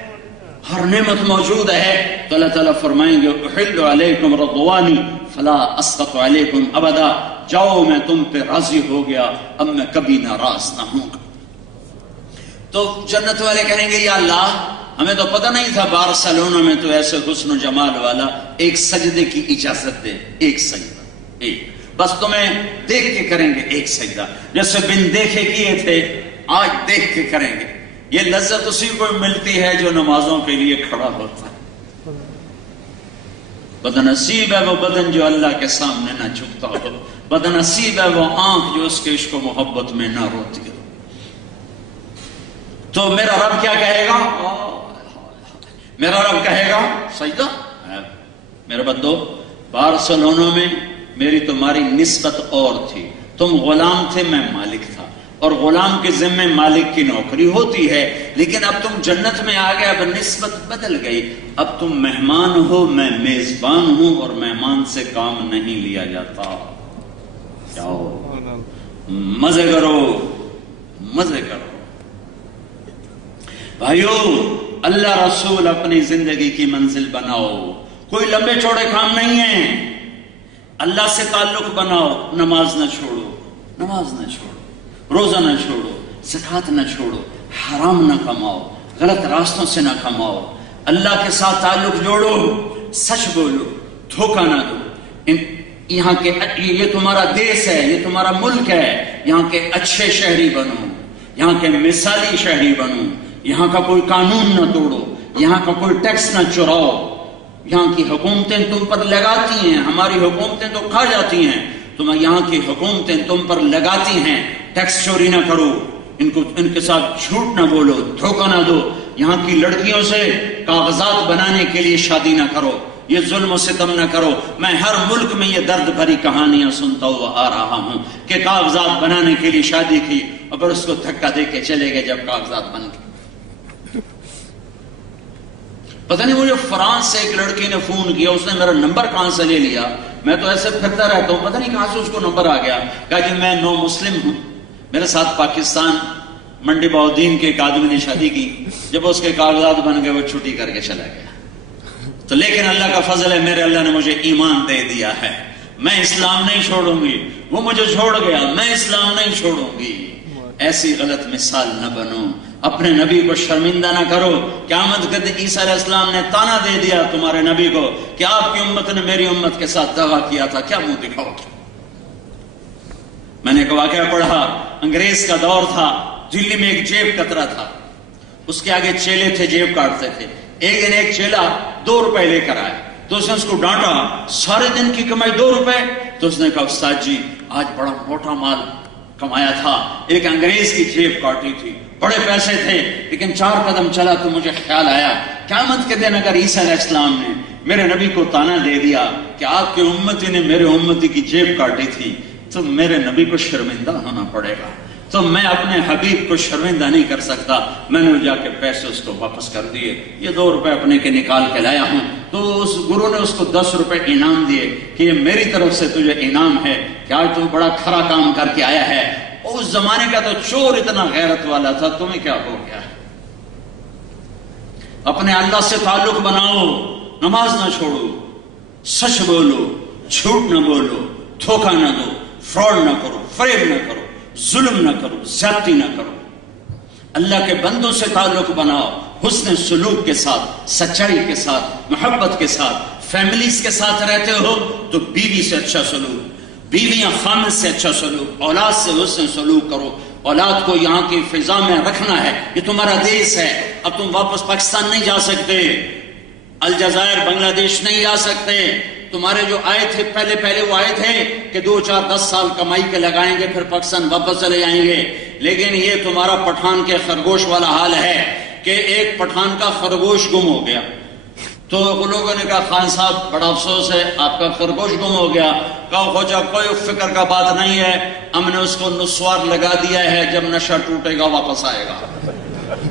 ہر نعمت موجود ہے۔ تو اللہ تعالیٰ فرمائیں گے احل علیکم رضوانی فلا اسقط علیکم ابدا، جاؤ میں تم پہ راضی ہو گیا، اب میں کبھی ناراض نہ ہوں گا۔ تو جنت والے کہیں گے یا اللہ ہمیں تو پتہ نہیں تھا بارسلونا میں تو ایسے حسن و جمال والا، ایک سجدے کی اجازت دے، ایک سجدہ، ایک بس تمہیں دیکھ کے کریں گے ایک سجدہ، جیسے بن دیکھے کیے تھے آج دیکھ کے کریں گے۔ یہ لذت اسی کو ملتی ہے جو نمازوں کے لیے کھڑا ہوتا ہے۔ بدنصیب ہے وہ بدن جو اللہ کے سامنے نہ جھکتا ہو، بدنصیب ہے وہ آنکھ جو اس کے عشق و محبت میں نہ روتی ہو۔ تو میرا رب کیا کہے گا؟ میرا رب کہے گا سجدہ۔ میرے بندو بارسلونا میں میری تمہاری نسبت اور تھی، تم غلام تھے میں مالک تھا، اور غلام کے ذمے مالک کی نوکری ہوتی ہے، لیکن اب تم جنت میں آ گئے، اب نسبت بدل گئی، اب تم مہمان ہو میں میزبان ہوں، اور مہمان سے کام نہیں لیا جاتا۔ جاؤ مزے کرو، مزے کرو۔ بھائیو اللہ رسول اپنی زندگی کی منزل بناؤ، کوئی لمبے چوڑے کام نہیں ہیں، اللہ سے تعلق بناؤ، نماز نہ چھوڑو، نماز نہ چھوڑو، روزہ نہ چھوڑو، زکوٰۃ نہ چھوڑو، حرام نہ کماؤ، غلط راستوں سے نہ کماؤ، اللہ کے ساتھ تعلق جوڑو، سچ بولو، دھوکہ نہ دو۔ یہاں کے یہ تمہارا دیس ہے، یہ تمہارا ملک ہے، یہاں کے اچھے شہری بنو، یہاں کے مثالی شہری بنو، یہاں کا کوئی قانون نہ توڑو، یہاں کا کوئی ٹیکس نہ چراؤ، یہاں کی حکومتیں تم پر لگاتی ہیں، ہماری حکومتیں تو کھا جاتی ہیں، تمہیں یہاں کی حکومتیں تم پر لگاتی ہیں ٹیکس چوری نہ کرو، ان کے ساتھ جھوٹ نہ بولو، دھوکہ نہ دو، یہاں کی لڑکیوں سے کاغذات بنانے کے لیے شادی نہ کرو، یہ ظلم و ستم نہ کرو۔ میں ہر ملک میں یہ درد بھری کہانیاں سنتا ہوا آ رہا ہوں کہ کاغذات بنانے کے لیے شادی کی اور پھر اس کو دھکا دے کے چلے گئے جب کاغذات بن گئے۔ پتہ نہیں مجھے فرانس سے ایک لڑکی نے فون کیا، اس نے میرا نمبر کہاں سے لے لیا، میں تو ایسے پھرتا رہتا ہوں، پتہ نہیں کہاں سے اس کو نمبر آ گیا، کہا جی میں نو مسلم ہوں، میرے ساتھ پاکستان منڈی بہاؤدین کے ایک آدمی نے شادی کی، جب اس کے کاغذات بن گئے وہ چھٹی کر کے چلا گیا۔ تو لیکن اللہ کا فضل ہے، میرے اللہ نے مجھے ایمان دے دیا ہے، میں اسلام نہیں چھوڑوں گی، وہ مجھے چھوڑ گیا، میں اسلام نہیں چھوڑوں گی۔ ایسی غلط مثال نہ بنو، اپنے نبی کو شرمندہ نہ کرو۔ قیامت کے دن عیسیٰ علیہ السلام نے تانا دے دیا تمہارے نبی کو کہ آپ کی امت نے میری امت کے ساتھ دعویٰ کیا تھا، کیا منہ دکھاؤ گے؟ میں نے ایک واقعہ پڑھا، انگریز کا دور تھا، دلی میں ایک جیب کترا تھا، اس کے آگے چیلے تھے جیب کاٹتے تھے۔ ایک دن ایک چیلا 2 روپے لے کر آئے تو اس نے اس کو ڈانٹا، سارے دن کی کمائی 2 روپے؟ تو اس نے کہا استاد جی آج بڑا موٹا مال کمایا تھا، ایک انگریز کی جیب کاٹی تھی، بڑے پیسے تھے، لیکن 4 قدم چلا تو مجھے خیال آیا قیامت کے دن اگر عیسیٰ علیہ السلام نے میرے نبی کو تانا دے دیا کہ آپ کے امتی نے میرے امتی کی جیب کاٹی تھی تو میرے نبی کو شرمندہ ہونا پڑے گا، تو میں اپنے حبیب کو شرمندہ نہیں کر سکتا۔ میں نے جا کے پیسے اس کو واپس کر دیے، یہ 2 روپے اپنے کے نکال کے لایا ہوں۔ تو اس گرو نے اس کو 10 روپے انعام دیے کہ یہ میری طرف سے تجھے انعام ہے کہ آج تو بڑا کھرا کام کر کے آیا ہے۔ اس زمانے کا تو چور اتنا غیرت والا تھا، تمہیں کیا ہو گیا؟ اپنے اللہ سے تعلق بناؤ، نماز نہ چھوڑو، سچ بولو، جھوٹ نہ بولو، دھوکہ نہ دو، فراڈ نہ کرو، فریب نہ کرو، ظلم نہ کرو، زیادتی نہ کرو۔ اللہ کے بندوں سے تعلق بناؤ، حسن سلوک کے ساتھ، سچائی کے ساتھ، محبت کے ساتھ۔ فیملیز کے ساتھ رہتے ہو تو بیوی سے اچھا سلوک، بیویاں خامد سے اچھا سلوک، اولاد سے حسن سلوک کرو۔ اولاد کو یہاں کی فضا میں رکھنا ہے، یہ تمہارا دیش ہے، اب تم واپس پاکستان نہیں جا سکتے، الجزائر بنگلہ دیش نہیں جا سکتے۔ تمہارے جو آئے تھے پہلے وہ آئے تھے کہ 2 4 10 سال کمائی کے لگائیں گے پھر پاکستان واپس چلے جائیں گے، لیکن یہ تمہارا پٹھان کے خرگوش والا حال ہے کہ ایک پٹھان کا خرگوش گم ہو گیا۔ تو وہ لوگوں نے کہا خان صاحب بڑا افسوس ہے آپ کا خرگوش گم ہو گیا۔ کہا خواجہ کوئی فکر کا بات نہیں ہے، ہم نے اس کو نسوار لگا دیا ہے، جب نشہ ٹوٹے گا واپس آئے گا۔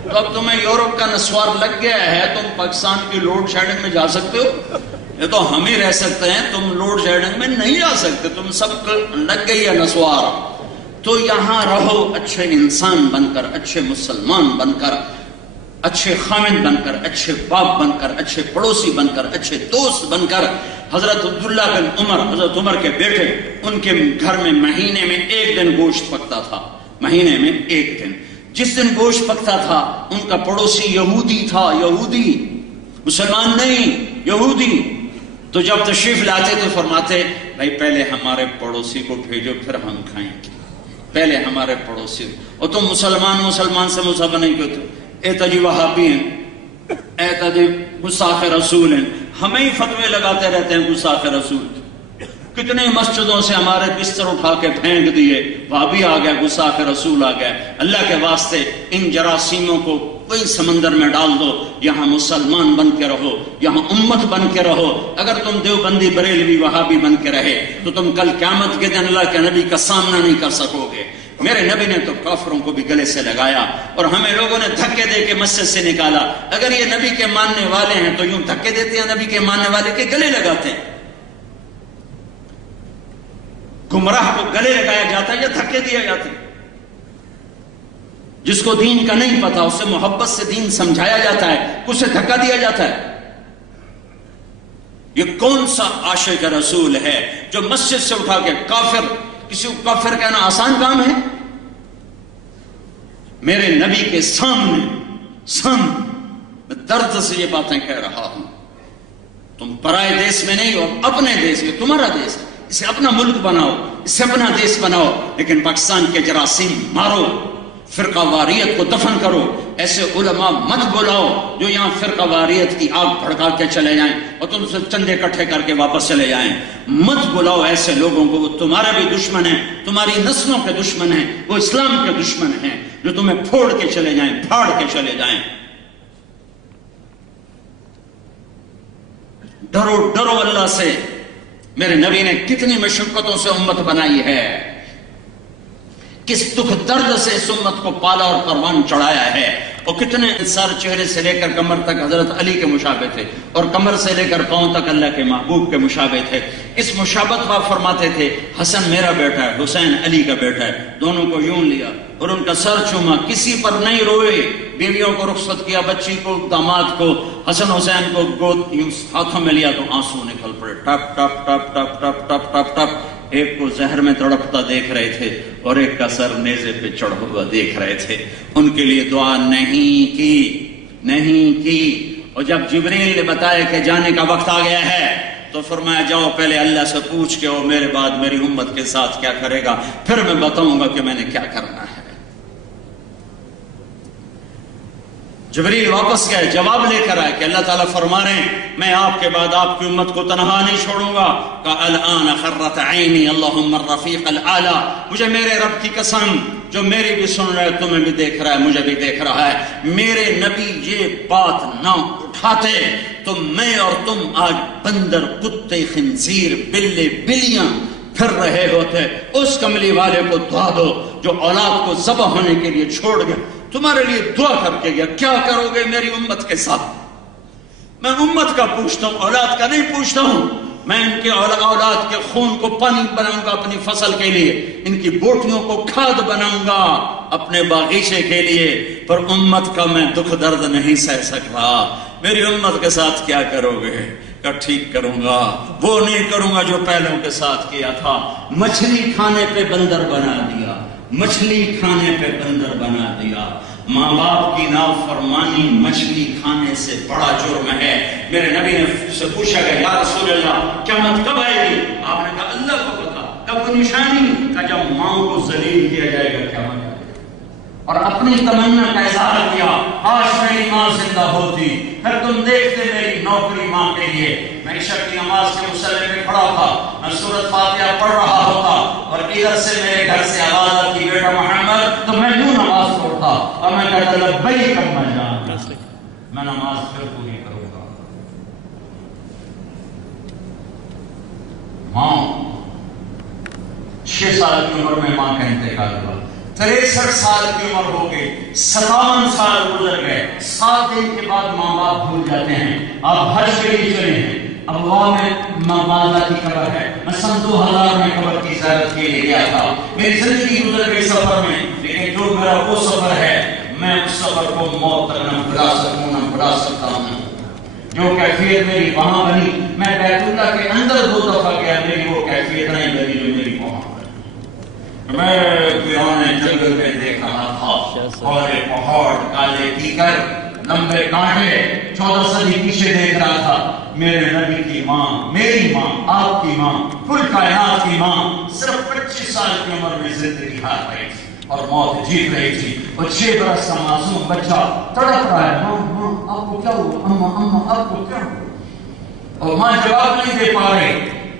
تو اب تمہیں یورپ کا نسوار لگ گیا ہے، تم پاکستان کی لوڈ شیڈنگ میں جا سکتے ہو؟ یہ تو ہم ہی رہ سکتے ہیں، تم لوڈ شیڈنگ میں نہیں جا سکتے، تم سب لگ گئی ہے نسوار۔ تو یہاں رہو اچھے انسان بن کر، اچھے مسلمان بن کر، اچھے خامد بن کر، اچھے باپ بن کر، اچھے پڑوسی بن کر، اچھے دوست بن کر۔ حضرت عبداللہ بن عمر، حضرت عمر کے بیٹے، ان کے گھر میں مہینے میں 1 دن گوشت پکتا تھا، مہینے میں 1 دن۔ جس دن گوشت پکتا تھا ان کا پڑوسی یہودی تھا، یہودی، مسلمان نہیں، یہودی۔ تو جب تشریف لاتے تو فرماتے بھائی پہلے ہمارے پڑوسی کو بھیجو پھر ہم کھائیں گے، پہلے ہمارے پڑوسی۔ اور تم مسلمان سے مصابہ نہیں کرتے، اے تجی وہابی ہیں، اے تجی گستاخ رسول ہیں، ہمیں ہی فتوے لگاتے رہتے ہیں گستاخ رسول۔ کتنی مسجدوں سے ہمارے بستر اٹھا کے پھینک دیے، وہابی آ گیا، گستاخ رسول آ گیا۔ اللہ کے واسطے ان جراثیموں کو کوئی سمندر میں ڈال دو، یہاں مسلمان بن کے رہو، یہاں امت بن کے رہو۔ اگر تم دیوبندی بریلوی وہابی بن کے رہے تو تم کل قیامت کے دن اللہ کے نبی کا سامنا نہیں کر سکو گے۔ میرے نبی نے تو کافروں کو بھی گلے سے لگایا اور ہمیں لوگوں نے دھکے دے کے مسجد سے نکالا۔ اگر یہ نبی کے ماننے والے ہیں تو یوں دھکے دیتے ہیں، نبی کے ماننے والے کے گلے لگاتے ہیں۔ گمراہ کو گلے لگایا جاتا ہے یا دھکے دیا جاتا ہے؟ جس کو دین کا نہیں پتا اسے محبت سے دین سمجھایا جاتا ہے، اسے دھکا دیا جاتا ہے۔ یہ کون سا عاشق رسول ہے جو مسجد سے اٹھا کے کافر، کسی کو کافر کہنا آسان کام ہے؟ میرے نبی کے سامنے میں درد سے یہ باتیں کہہ رہا ہوں۔ تم پرائے دیش میں نہیں ہو، اپنے دیش میں، تمہارا دیش ہے، اسے اپنا ملک بناؤ، اسے اپنا دیش بناؤ، لیکن پاکستان کے جراثیم مارو، فرقہ واریت کو دفن کرو۔ ایسے علماء مت بلاؤ جو یہاں فرقہ واریت کی آگ بھڑکا کے چلے جائیں اور تم سے چندے اکٹھے کر کے واپس چلے جائیں. مت بلاؤ ایسے لوگوں کو، وہ تمہارے بھی دشمن ہیں، تمہاری نسلوں کے دشمن ہیں، وہ اسلام کے دشمن ہیں، جو تمہیں پھوڑ کے چلے جائیں، پھاڑ کے چلے جائیں. ڈرو ڈرو اللہ سے. میرے نبی نے کتنی مشقتوں سے امت بنائی ہے، کس دکھ درد سے اس امت کو پالا اور پروان چڑھایا ہے، اور کتنے سر چہرے سے لے کر کمر تک حضرت علی کے مشابہ تھے، اور کمر سے لے کر پاؤں تک اللہ کے محبوب کے مشابہ تھے. اس مشابہت پر فرماتے تھے حسن میرا بیٹا ہے، حسین علی کا بیٹا ہے. دونوں کو یوں لیا اور ان کا سر چوما، کسی پر نہیں روئے. بیویوں کو رخصت کیا، بچی کو، داماد کو، حسن حسین کو گود یوں ہاتھوں میں لیا تو آنسو نکل پڑے، ٹپ ٹپ ٹپ ٹپ ٹپ ٹپ ٹپ ٹپ. ایک کو زہر میں تڑپتا دیکھ رہے تھے اور ایک کا سر نیزے پہ چڑھا ہوا دیکھ رہے تھے. ان کے لیے دعا نہیں کی. اور جب جبریل نے بتایا کہ جانے کا وقت آ گیا ہے تو فرمایا جاؤ پہلے اللہ سے پوچھ کے اور میرے بعد میری امت کے ساتھ کیا کرے گا، پھر میں بتاؤں گا کہ میں نے کیا کرنا ہے. جبریل واپس گئے، جواب لے کر آئے کہ اللہ تعالیٰ فرما رہے ہیں میں آپ کے بعد آپ کی امت کو تنہا نہیں چھوڑوں گا. کہا الآن خرت عینی اللہم الرفیق الاعلی. مجھے میرے رب کی قسم، جو میری بھی سن رہا ہے، تمہیں بھی دیکھ رہا ہے، مجھے بھی دیکھ رہا ہے، میرے نبی یہ بات نہ اٹھاتے تو میں اور تم آج بندر، کتے، خنزیر، بلے، بلیاں پھر رہے ہوتے. اس کملی والے کو دعا دو جو اولاد کو ذبح ہونے کے لیے چھوڑ گیا، تمہارے لیے دعا کر کے گیا. کیا کرو گے میری امت کے ساتھ؟ میں امت کا پوچھتا ہوں، اولاد کا نہیں پوچھتا ہوں. میں ان کے اولاد کے خون کو پانی بناؤں گا اپنی فصل کے لیے، ان کی بوٹیوں کو کھاد بناؤں گا اپنے باغیچے کے لیے، پر امت کا میں دکھ درد نہیں سہ سکتا. میری امت کے ساتھ کیا کرو گے؟ کہ ٹھیک کروں گا، وہ نہیں کروں گا جو پہلوں کے ساتھ کیا تھا. مچھلی کھانے پہ بندر بنا دیا، مچھلی کھانے پہ بندر بنا دیا. ماں باپ کی نافرمانی مچھلی کھانے سے بڑا جرم ہے. میرے نبی نے سے پوچھا گیا یا رسول اللہ قیامت کب آئے گی؟ آپ نے کہا اللہ کو پتا. کب وہ نشانی؟ کہ جب ماں کو ذلیل کیا جائے گا قیامت. اور اپنی تمنا کا اظہار کیا، کاش میری ماں زندہ ہوتی، پھر تم دیکھتے میری نوکری ماں کے لیے. میں عشاء کی نماز کے مصلی میں کھڑا تھا، میں سورۃ فاتحہ پڑھ رہا ہوتا اور ادھر سے میرے گھر سے آواز آتی بیٹا محمد، تو میں یوں نماز پڑھتا اور میں کہتا لبیک اما جان، میں نماز پھر پوری کروں گا. ماں 6 سال کی عمر میں ماں کا انتقال ہوا، 63 سال کی عمر ہو گئی، 57 سال گزر گئے. 7 دن کے بعد ماں باپ بھول جاتے ہیں. آپ حج کے لیے چلے ہیں، اب وہاں میں ماں والدہ کی قبر ہے. میں سن 2000 میں قبر کی زیارت کے لیے گیا تھا. میری زندگی گزر گئی سفر میں، لیکن جو میرا وہ سفر ہے میں اس سفر کو موت تک نہ بھلا سکوں، نہ بھلا سکتا ہوں. جو کیفیت میری وہاں بنی، میں بیت اللہ کے اندر 2 دفعہ گیا، میری وہ کیفیت نہیں بنی جو میری وہاں. میں جنگل میں دیکھ رہا تھا اور پہاڑ، کالے کیکر، لمبے کانٹے، 14 صدی پیچھے دیکھ رہا تھا. میرے نبی کی ماں، میری ماں، آپ کی ماں، کل کائنات کی ماں صرف 25 سال کی عمر میں زندگی ہار رہی تھی اور موت جیت رہی تھی. اور 6 برس کا معصوم بچہ تڑپ رہا ہے، ماں ماں آپ کو کیا ہوا، اماں اماں آپ کو کیا ہوا، اور ماں جواب نہیں دے پا رہے.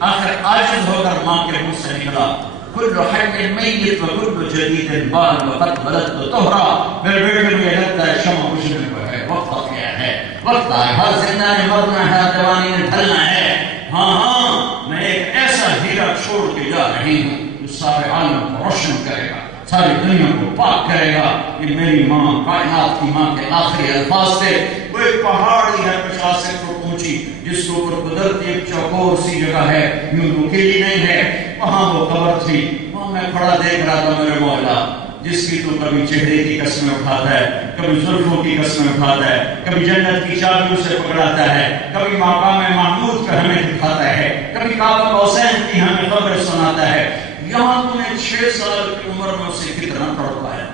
آخر عاجز ہو کر ماں کے منہ سے نکلا کل حی میت و کل جدید بال وقت بلد طہرا. میرے بیٹے مجھے لگتا ہے شمع بجھنے کو ہے، وقت آ گیا ہے، وقت آئے، ہر زندہ نے مرنا ہے، جوانی نے ڈھلنا ہے. ہاں میں ایک ایسا ہیرا چھوڑ کے جا رہی ہوں جو سارے عالم کو روشن کرے گا، ساری دنیا کو پاک کرے گا. یہ میری ماں، کائنات کی ماں کے آخری الفاظ تھے. وہ ایک پہاڑی ہے 50 فٹ اونچی، جس کے اوپر قدرتی ایک چوکور سی جگہ ہے، یوں نکیلی نہیں ہے. وہاں وہ قبر تھی، وہاں میں کھڑا دیکھ رہا تھا میرے مولا، جس کی تو کبھی چہرے کی قسمیں اٹھاتا ہے، کبھی زلفوں کی قسمیں اٹھاتا ہے، کبھی جنت کی چابیوں سے پکڑاتا ہے، کبھی مقام محمود کا ہمیں دکھاتا ہے، کبھی قاب قوسین کی ہمیں خبر سناتا ہے. یہاں تم نے 6 سال کی عمر میں اسے کتنا تڑپایا،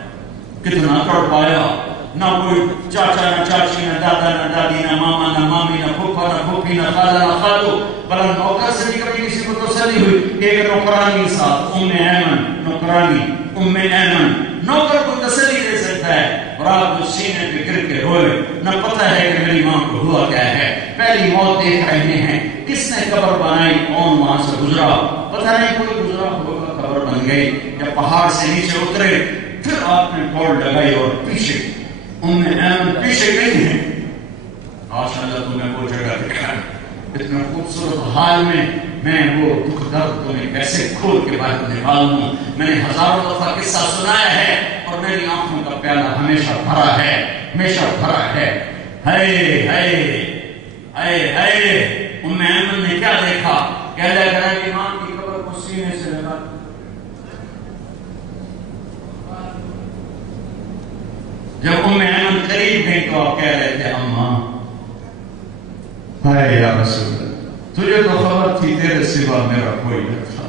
کتنا تڑپایا. نہ کوئی چاچا، نہ چاچی، نہ دادا، نہ دادی، نہ ماما، نہ مامی، نہ پھوپھا، نہ پھوپھی، نہ خالہ، نہ خالو. بلند نوکر سے بھی کبھی کسی کو تسلی ہوئی. ایک نوکرانی صاحب، ام ایمن نوکرانی، ام ایمن، نوکر کو تسلی دے سکتا اٹھتا ہے اور آپ اس سینے پہ گر کے روئے، نہ پتہ ہے کہ میری ماں کو ہوا کیا ہے، پہلی موت دیکھ رہے ہیں، کس نے قبر بنائی، کون وہاں سے گزرا، پتہ نہیں کوئی گزرا ہوگا، قبر بن گئی، جب پہاڑ سے نیچے اترے پھر آپ نے دوڑ لگائی اور پیچھے ام ایمن پیچھے گئی ہیں، ماشاء اللہ تمہیں وہ جگہ دکھا اتنا خوبصورت حال میں وہ دکھ درد تمہیں کیسے کھول کے باہر نکالوں، میں نے ہزاروں دفعہ قصہ سنایا ہے اور میری آنکھوں کا پیالہ ہمیشہ بھرا ہے، ہمیشہ بھرا ہے۔ ہائے ہائے ہائے ہائے، ام ایمن نے کیا دیکھا کہ اللہ کرا کہ ماں کی قبر کو سینے سے لگا، جب ام ایمن قریب گئی تو آپ کہہ رہے تھے اماں ہائے یا رسول اللہ، تجھے تو خبر تھی تیرے سوا میرا کوئی نہ تھا،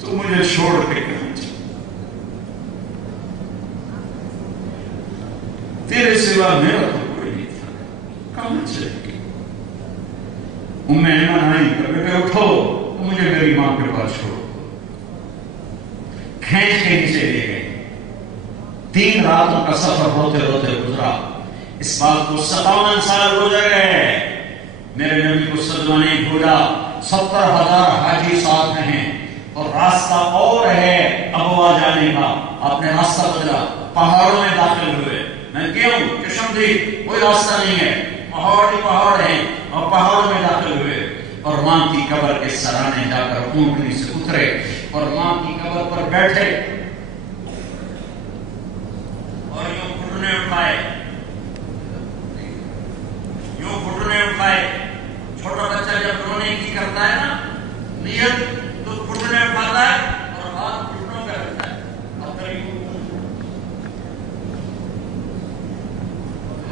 تو مجھے چھوڑ کے کہاں چلی، تیرے سوا میرا تو کوئی نہیں تھا، کہاں چلے گی؟ ام ایمن آئی کہ بیٹے اٹھو، تو مجھے میری ماں کے پاس چھوڑو، کھینچ کے نیچے لے گئے، 3 راتوں کا سفر ہوتے ہوتے گزرا، اس بات کو 57 سال گزر گئے، میرے نبی کو صدقہ نہیں بھولا، 70,000 حاجی ساتھ ہیں اور راستہ اور ہے ابوا جانے کا، آپ نے راستہ بدلا، پہاڑوں میں داخل ہوئے، میں کیوں چشمدی کوئی راستہ نہیں ہے، پہاڑ ہی پہاڑ ہیں، اور پہاڑوں میں داخل ہوئے اور ماں کی قبر کے سرانے جا کر اونٹنی سے اترے اور ماں کی قبر پر بیٹھے اور یوں گھٹنے اٹھائے، یوں گھٹنے اٹھائے، چھوٹا بچہ جب رونے کی کرتا ہے نا نیت تو گھٹنے اٹھاتا ہے اور ہاتھ گھٹنوں پہ رکھتا ہے،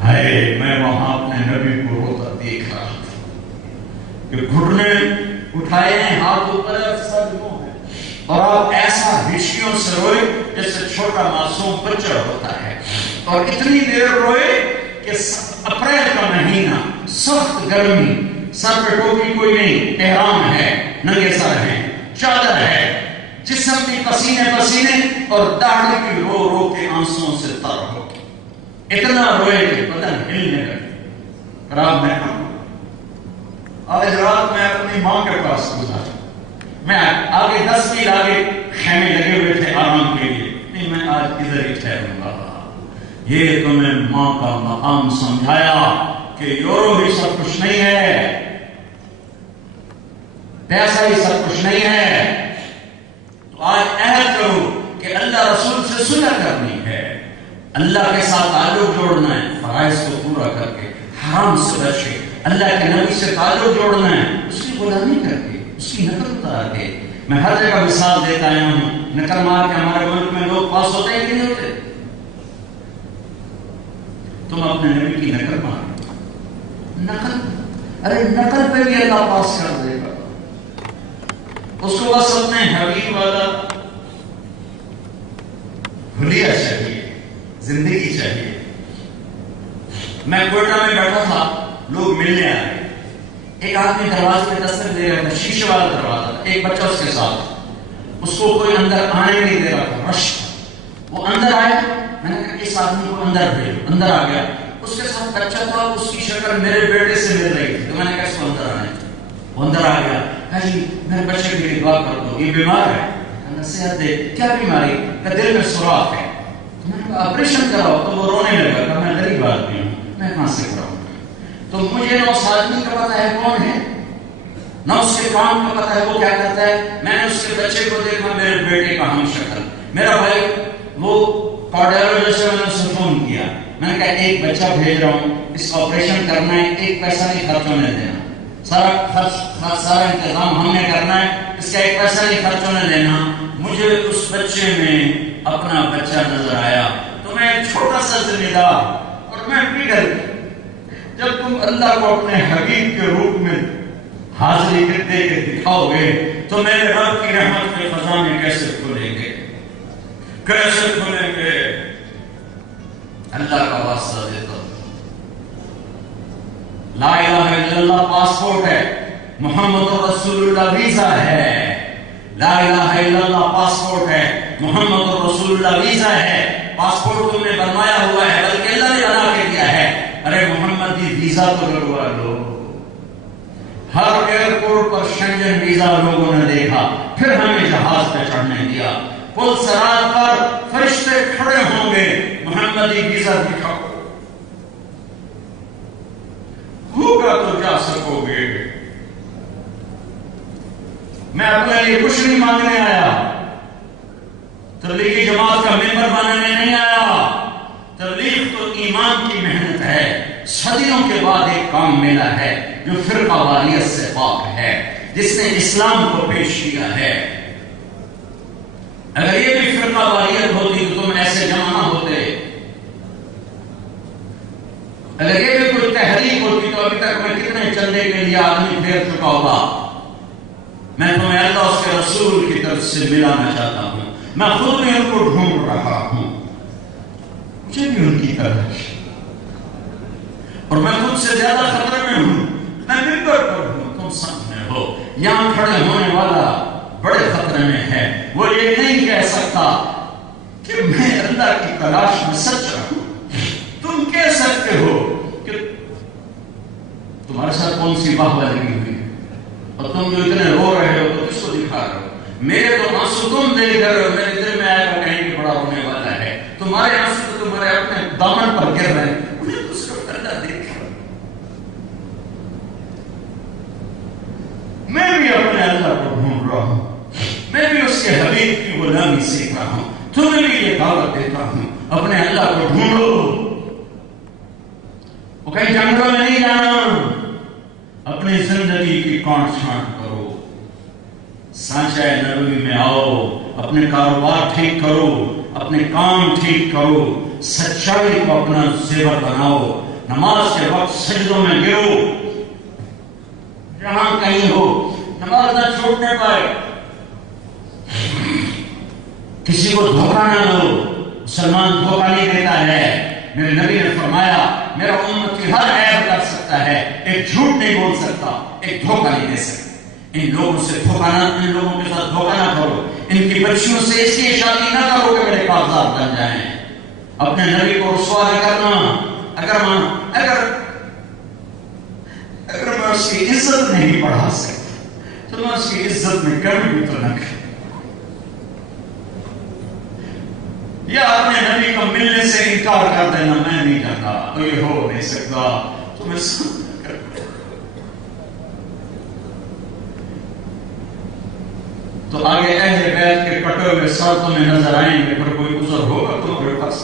ہائے میں وہاں اپنے نبی کو روتا دیکھ رہا تھا کہ گھٹنے اٹھائے ہیں، ہاتھ اوپر ہے، سر یوں ہے، اور آپ ایسا ہچکیوں سے روئے جیسے چھوٹا معصوم بچہ ہوتا ہے، اور اتنی دیر روئے کہ اپریل کا مہینہ، سخت گرمی، سر پہ ٹوپی کوئی نہیں، احرام ہے، ننگے سر ہیں، چادر ہے، جسم کی پسینے پسینے اور داڑھی کی رو رو کے آنسوں سے تر ہو، اتنا روئے کہ بدن ہلنے لگے۔ رات میں آج رات میں اپنی ماں کے پاس گزارا، میں آگے 10 میل آگے خیمے لگے ہوئے تھے آرام کے لیے، نہیں میں آج ادھر ہی ٹھہروں گا۔ یہ تمہیں ماں کا مقام سمجھایا کہ یورو ہی سب کچھ نہیں ہے، پیسہ ہی سب کچھ نہیں ہے، تو آج عہد کرو کہ اللہ رسول سے صلح کرنی ہے، اللہ کے ساتھ تعلق جوڑنا ہے، فرائض کو پورا کر کے، حرام سے بچ کے، اللہ کے نبی سے تعلق جوڑنا ہے، اس کی غلامی کر کے، اس کی نقل اتار کے۔ میں ہر جگہ مثال دیتا ہوں، نقل مار کے ہمارے ملک میں لوگ پاس ہوتے ہیں کہ نہیں ہوتے؟ تم اپنے نبی کی نقل مار، نقل، ارے نقل پہ بھی اللہ پاس کر دے گا، اس کو بس اپنے حبیب والا حلیہ چاہیے، زندگی چاہیے۔ میں کوئٹہ میں بیٹھا تھا، لوگ ملنے آئے، ایک آدمی دروازے پہ دستک دے رہا تھا، شیشے والا دروازہ تھا، ایک بچہ اس کے ساتھ، اس کو کوئی اندر آنے نہیں دے رہا تھا، رش، وہ اندر آیا، میں نے کہا اس آدمی کو اندر بھیجو، اندر آ گیا، اس کے ساتھ بچہ تھا، اس کی شکل میرے بیٹے سے مل رہی تھی، تو میں نے کہا اس کو اندر آنے، وہ اندر آ گیا، کہا جی میرے بچے کے لیے دعا کر دو، یہ بیمار ہے، نصیحت دے، کیا بیماری؟ کہ دل میں سوراخ ہے، تو میں نے کہا آپریشن کراؤ، تو وہ رونے لگا، کہ میں غریب آدمی ہوں، میں کہاں سے کراؤں؟ تو مجھے نہ اس آدمی کا پتہ ہے کون ہے، نہ اس کے کام کا پتہ ہے وہ کیا کرتا ہے، میں نے اس کے بچے کو دیکھا، میرے بیٹے کا ہم شکل، میرا بھائی وہ کارڈیالوجسٹ سے میں نے اسے فون کیا، میں نے کہا ایک بچہ بھیج رہا ہوں، اس کا آپریشن کرنا ہے، ایک پیسہ نہیں خرچ ہونے دینا، سارا انتظام ہم نے کرنا ہے، اس کا ایک پیسہ نہیں خرچ ہونے دینا۔ مجھے اس بچے میں اپنا بچہ نظر آیا، تو میں ایک چھوٹا سا ذمہ دار اور میں پگھل، جب تم اللہ کو اپنے حبیب کے روپ میں حاضری دے کے دکھاؤ گے تو میرے رب کی رحمت کے خزانے کیسے کھلیں گے، کیسے کھلیں گے؟ اللہ کا واسطہ دیتا ہوں، لا الہ الا اللہ پاسپورٹ ہے، محمد رسول اللہ ویزا ہے، لا الہ الا اللہ پاسپورٹ ہے، محمد رسول اللہ ویزا ہے، پاسپورٹ تم نے بنوایا ہوا ہے، بلکہ اللہ نے بنا کے دیا ہے. ارے محمدی ویزا تو لگوا لو. ہر ایئرپورٹ پر شنگن ویزا لوگوں نے دیکھا، پھر ہمیں جہاز پہ چڑھنے دیا. پل صراط پر فرشتے کھڑے ہوں گے، محمدی ویزا دکھاؤ، ہوگا تو جا سکو گے. میں اپنے لیے کچھ نہیں مانگنے آیا، تبلیغی جماعت کا ممبر بنانے نہیں آیا. تبلیغ تو ایمان کی محنت ہے. صدیوں کے بعد ایک کام ملا ہے جو فرقہ واریت سے پاک ہے، جس نے اسلام کو پیش کیا ہے. اگر یہ بھی فرقہ واریت ہوتی تو تم ایسے جمع نہ ہوتے. اگر یہ بھی کوئی تحریک ہوتی تو ابھی تک میں کتنے چندے کے لیے آدمی پھیر چکا ہوگا. میں تمہیں اللہ اس کے رسول کی طرف سے ملانا چاہتا ہوں. میں خود بھی ان کو ڈھونڈ رہا ہوں، مجھے بھی ان کی طرح، اور میں خود سے زیادہ خطرے میں ہوں. میں ممبر پر ہوں، تم سامنے ہو. یہاں کھڑے ہونے والا بڑے خطرے میں ہے. وہ یہ نہیں کہہ سکتا کہ میں اللہ کی تلاش میں سچا ہوں. تم کہہ سکتے ہو کہ تمہارے ساتھ کون سی باہوہ لگی ہوئی، اور تم جو اتنے رو رہے ہو تو کس کو دکھا رہے ہو. میرے تو آنسو تم دیکھ رہے ہو، میرے دل میں آئے گا کہیں کہ بڑا ہونے والا ہے. تمہارے آنسو تو تمہارے اپنے دامن پر گر رہے ہیں، انہیں تو صرف اللہ دیکھ. میں بھی اپنے اللہ کو ڈھونڈ رہا ہوں، میں بھی اس کے حبیب کی غلامی سیکھ رہا ہوں. تمہیں بھی یہ دعوت دیتا ہوں، اپنے اللہ کو ڈھونڈو. وہ کہیں جنگلوں میں نہیں جانا، اپنی زندگی کی کانٹ چھانٹ کرو، سانچہ نبوی میں آؤ، اپنے کاروبار ٹھیک کرو، اپنے کام ٹھیک کرو، سچائی کو اپنا زیور بناؤ. نماز کے وقت سجدوں میں گرو، جہاں کہیں ہو نماز نہ چھوڑنے پائے. کسی کو دھوکہ نہ دو، مسلمان دھوکہ نہیں دیتا ہے. میرے نبی نے فرمایا میرا امتی ہر عیب کر سکتا ہے، ایک جھوٹ نہیں بول سکتا، ایک دھوکہ نہیں دے سکتا. ان لوگوں سے دھوکہ نہ، ان لوگوں کے ساتھ دھوکہ نہ کرو. ان کی بچیوں سے اس لیے شادی نہ کرو کہ میرے کاغذات بن جائیں. اپنے نبی کو رسوا نہ کرنا. اگر میں اس کی عزت نہیں بڑھا سکتا تو میں اس کی عزت میں کمی بھی تو نہ کروں. یا اپنے نبی کو ملنے سے انکار کر دینا، میں نہیں جاتا، تو یہ ہو نہیں سکتا، تو میں تو آگے اہل بیت کے کٹے ہوئے سر تمہیں نظر آئیں گے، پر کوئی عذر ہوگا تمہارے پاس.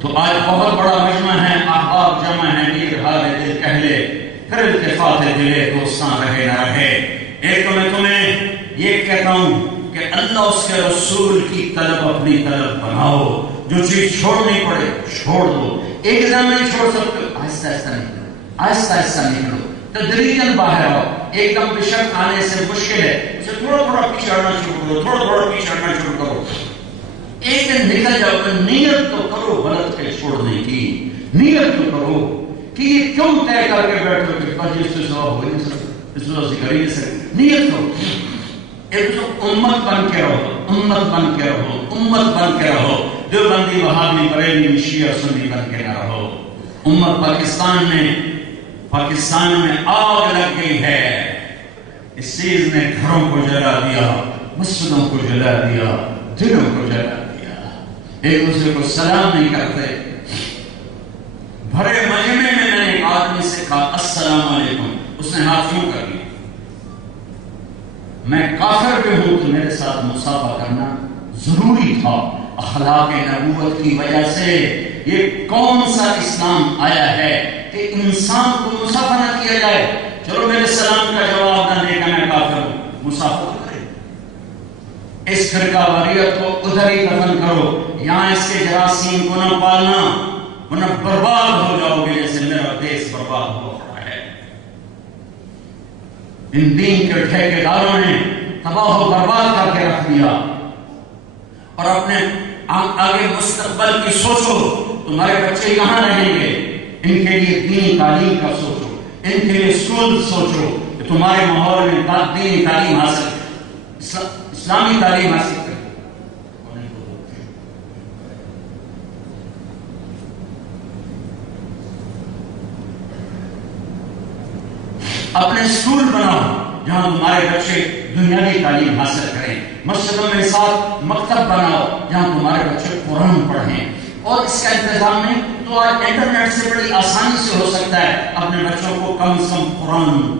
تو آج بہت بڑا مجمع ہے، احباب جمع ہیں، میر حال دل کہلے، پھر التفات دلے دوستاں رہے نہ رہے. ایک تو میں تمہیں یہ کہتا ہوں کہ اللہ اس کے رسول کی طلب اپنی طلب بناؤ. جو چیز چھوڑنی پڑے چھوڑ دو. ایک دم نہیں چھوڑ سکتے، آہستہ آہستہ نکلو، آہستہ آہستہ نکلو، تدریجاً باہر آؤ. ایک دم بشک آنے سے مشکل ہے، اسے تھوڑا تھوڑا پیچھے ہٹنا شروع کرو، تھوڑا تھوڑا پیچھے ہٹنا شروع کرو. ایک دن نکل جاؤ تو نیت تو کرو غلط کے چھوڑنے کی. نیت تو کرو کہ یہ کیوں طے کر کے بیٹھو کہ بس اس سے ثواب ہو نہیں سکتا، اس وجہ سے کر ہی نہیں سکتے. نیت کرو. ایک تو امت بن کے رہو، امت بن کے رہو، امت بن کے رہو. دیوبندی وہابی بریلوی شیعہ سنی بن کے نہ رہو. امت پاکستان میں آگ لگ گئی ہے. اس چیز نے گھروں کو جلا دیا، مسجدوں کو جلا دیا، دلوں کو جلا دیا. ایک دوسرے کو سلام نہیں کرتے. بھرے مجمع میں میں نے ایک آدمی سے کہا السلام علیکم، اس نے ہاتھ کیوں کر لیا. میں کافر بھی ہوں تو میرے ساتھ مصافحہ کرنا ضروری تھا. اخلاق نبوت کی وجہ سے یہ کون سا اسلام آیا ہے کہ انسان کو مصافحہ نہ کیا جائے. چلو میرے سلام کا جواب نہ دے کہ میں کافر ہوں، مصافحہ کرے. اس فرقہ واریت کو ادھر ہی دفن کرو. یہاں اس کے جراثیم کو نہ پالنا، ورنہ برباد ہو جاؤ گے جیسے میرا دیش برباد ہو رہا ہے. ان دین کے ٹھیکیداروں نے تباہ و برباد کر کے رکھ دیا. اور اپنے آگے مستقبل کی سوچو. تمہارے بچے کہاں رہیں گے؟ ان کے لیے دینی تعلیم کا سوچو، ان کے لیے اسکول سوچو کہ تمہارے ماحول میں دینی تعلیم حاصل، اسلامی تعلیم حاصل اپنے اسکول بناؤ جہاں تمہارے بچے دنیاوی تعلیم حاصل کریں. مسجدوں میں ساتھ مکتب بناؤ جہاں تمہارے بچے قرآن پڑھیں. اور اس کا انتظام نہیں تو آج انٹرنیٹ سے بڑی آسانی سے ہو سکتا ہے. اپنے بچوں کو کم از کم قرآن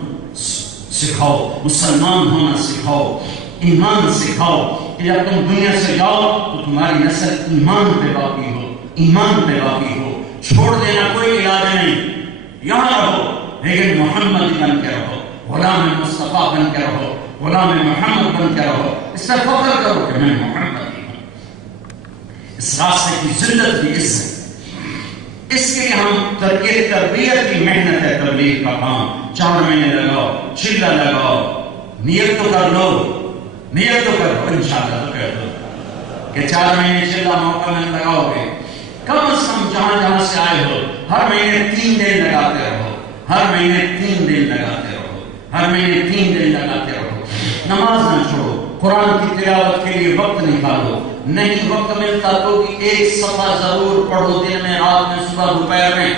سکھاؤ, مسلمان ہونا سکھاؤ, ایمان سکھاؤ کہ جب تم دنیا سے جاؤ تو تمہاری نسل ایمان پہ باقی ہو, ایمان پہ باقی ہو. چھوڑ دینا کوئی علاج نہیں, یہاں رہو لیکن محمد بن کے رہو, غلام مصطفیٰ بن کے رہو, غلام محمد بن کے رہو. اس سے فخر کرو کہ میں محمد ہی ہوں. اس راستے کی ذلت کی عزت, اس کے لیے ہم تربیت کی محنت ہے. تبلیغ کا کام 4 مہینے لگاؤ, چلہ لگاؤ, نیت تو کر لو, نیت تو کر لو, انشاءاللہ تو کر دو کہ 4 مہینے چلہ موقع میں لگاؤ گے. کم از کم جہاں جہاں سے آئے ہو ہر مہینے 3 دن لگاتے رہو, ہر مہینے 3 دن لگاتے رہو, ہر مہینے 3 دن لگاتے رہو. نماز نہ چھوڑو, قرآن کی تلاوت کے لیے وقت نکالو. نہیں وقت ملتا تو بھی 1 صفحہ ضرور پڑھو, دن میں, رات میں, صبح دوپہر میں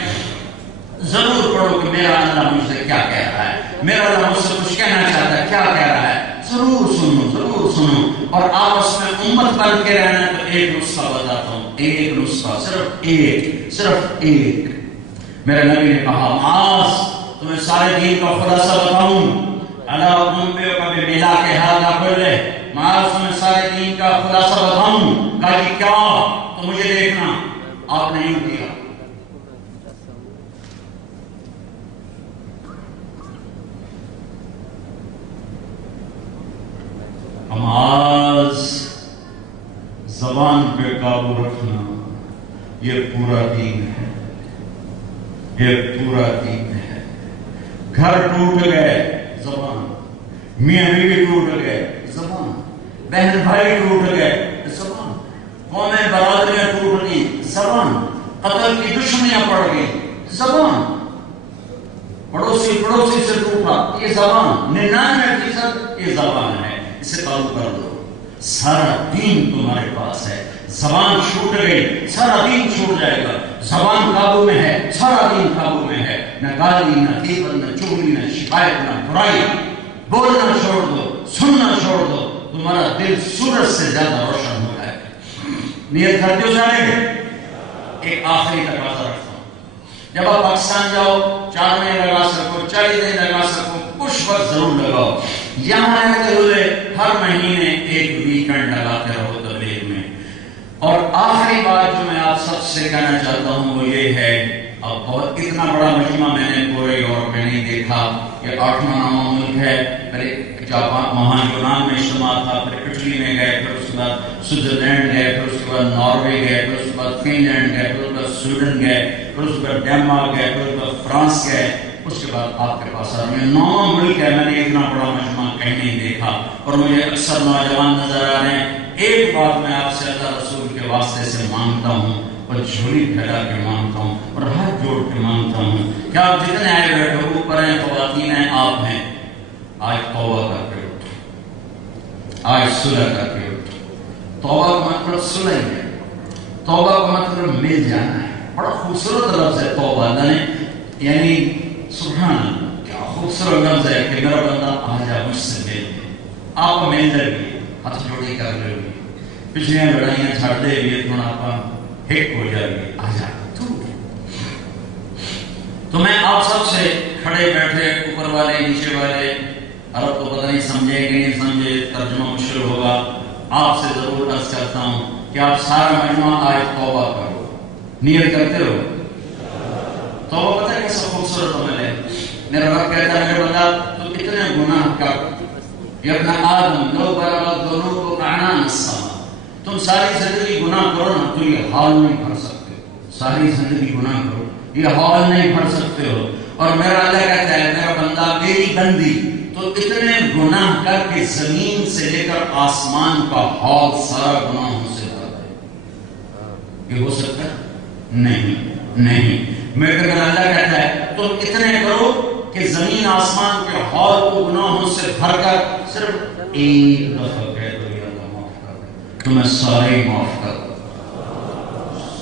ضرور پڑھو کہ میرا اللہ مجھ سے کیا کہہ رہا ہے, میرا اللہ مجھ سے کچھ کہنا چاہتا ہے, کیا کہہ رہا ہے. ضرور سنو, ضرور سنو. اور آپس میں امت بن کے رہنا. تو ایک نسخہ بتاتا ہوں, ایک نسخہ, صرف ایک. میرے نبی نے کہا معاذ تمہیں سارے دین کا خلاصہ بتاؤں. اللہ انبیاء کا بھی ملا کے ہاتھ نہ کھولے. معاذ تمہیں سارے دین کا خلاصہ بتاؤں. کہا کہ کیا؟ تو مجھے دیکھنا. آپ نے یوں کیا. معاذ زبان پہ قابو رکھنا, یہ پورا دین ہے, یہ پورا دین ہے. گھر ٹوٹ گئے, زبان. میاں بیوی ٹوٹ گئے, زبان. بہن بھائی ٹوٹ گئے, زبان. قومیں برادریاں ٹوٹ گئی, زبان. قتل کی دشمنیاں پڑ گئی, زبان. پڑوسی سے ٹوٹا, یہ زبان. 99% یہ زبان ہے. اسے قابو کر دو. سارا دین تمہارے پاس ہے. زبان چھوٹ گئی, سارا دین چھوٹ جائے گا. زبان قابو میں ہے, سارا دین قابو میں ہے. نہ گالی, نہ غیبت, نہ چغلی, نہ شکایت, نہ برائی. بولنا چھوڑ دو, سننا چھوڑ دو. تمہارا دل سورج سے زیادہ روشن ہو جائے گا. نیت کرتے ہو جانے گے. ایک آخری تقاضا رکھتا ہوں, جب آپ پاکستان جاؤ 4 مہینے لگا سکو, 40 دن لگا سکو, کچھ وقت ضرور لگاؤ. یہاں رہتے ہوئے ہر مہینے ایک ویکنڈ لگاتے رہو تبلیغ میں. اور آخری بات جو میں آپ سب سے کہنا چاہتا ہوں وہ یہ ہے, اب بہت اتنا بڑا مجمع میں نے پورے یورپ میں نہیں دیکھا. یہ 8واں 9واں ملک ہے. پھر جاپان, وہاں یونان میں اجتماع تھا, پھر اٹلی میں گئے, پھر اس کے بعد سوئٹزرلینڈ گئے, پھر اس کے بعد ناروے گئے, پھر اس کے بعد فن لینڈ گئے, پھر اس کے بعد سویڈن گئے, پھر اس کے بعد ڈینمارک گئے, پھر اس کے بعد فرانس گئے. اس کے بعد آپ کے پاس آ رہے ہیں 9واں ملک ہے. میں نے اتنا بڑا مجمع کہیں نہیں دیکھا اور مجھے اکثر نوجوان نظر آ رہے ہیں. ایک بات میں آپ سے اللہ رسول کے واسطے سے مانگتا ہوں, اور جھولی پھیلا کے مانگتا ہوں, اور ہاتھ جوڑ کے مانگتا ہوں کہ آپ جتنے آئے بیٹھے ہو, اوپر ہیں, خواتین ہیں, آپ ہیں, آج توبہ کر کے اٹھو, آج صلح کر کے اٹھو. توبہ کا مطلب صلح ہے. توبہ کا مطلب مل جانا ہے. بڑا خوبصورت لفظ ہے توبہ. یعنی سبحان اللہ, کیا خوبصورت لفظ ہے کہ میرا بندہ آ جا مجھ سے مل. آپ مل جائے گی, ہاتھ جوڑی کر لے گی, پچھلیاں لڑائیاں چھڑ دے گی, تھوڑا آپ ہک ہو جائے گی, آ جا. تو میں آپ سب سے کھڑے بیٹھے, اوپر والے نیچے والے, عرب تو پتہ نہیں سمجھے کہ نہیں سمجھے, ترجمہ مشکل ہوگا. آپ سے ضرور عرض کرتا ہوں کہ آپ سارا مجمع آج توبہ کرو. نیت کرتے ہو توبہ؟ پتہ ہے کیسا خوبصورت عمل ہے. میرا رب کہتا ہے میرے بندہ تو کتنے گناہ کر, یا ابن آدم لو بلغت ذنوبک عنان السماء, تم ساری زندگی گناہ کرو نا تو یہ حال نہیں بھر سکتے. ساری زندگی گناہ کرو, یہ حال نہیں بھر سکتے ہو. اور میرا اللہ کہتا ہے میرا بندہ میری بندی تو اتنے گناہ کر کے زمین سے لے کر آسمان کا حال سارا گناہوں سے بھر دے. یہ ہو سکتا ہے؟ نہیں. میرا اللہ کہتا ہے تم اتنے کرو کہ زمین آسمان کے حال کو گناہوں سے بھر کر صرف ایک دفعہ کہہ دو یا اللہ معاف کر دے, تو میں سارے معاف کر دوں,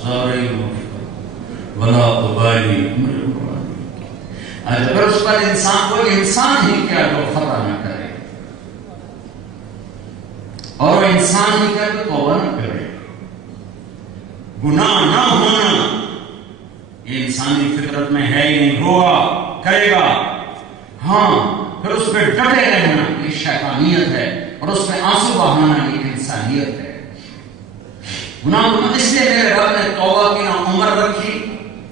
سارے معاف کر دوں. ولا ابالی. اگر اس پر انسان کو انسان ہی کیا تو خطا نہ کرے اور انسان ہی کیا تو توبہ نہ کرے، گناہ نہ ہونا یہ انسانی فطرت میں ہے ہی نہیں، ہوا کرے گا، ہاں پھر اس پہ ڈٹے رہنا یہ شیطانیت ہے، اور اس پہ آنسو بہانا یہ انسانیت ہے۔ گناہ اس لیے میرے رب نے توبہ کی نہ عمر رکھی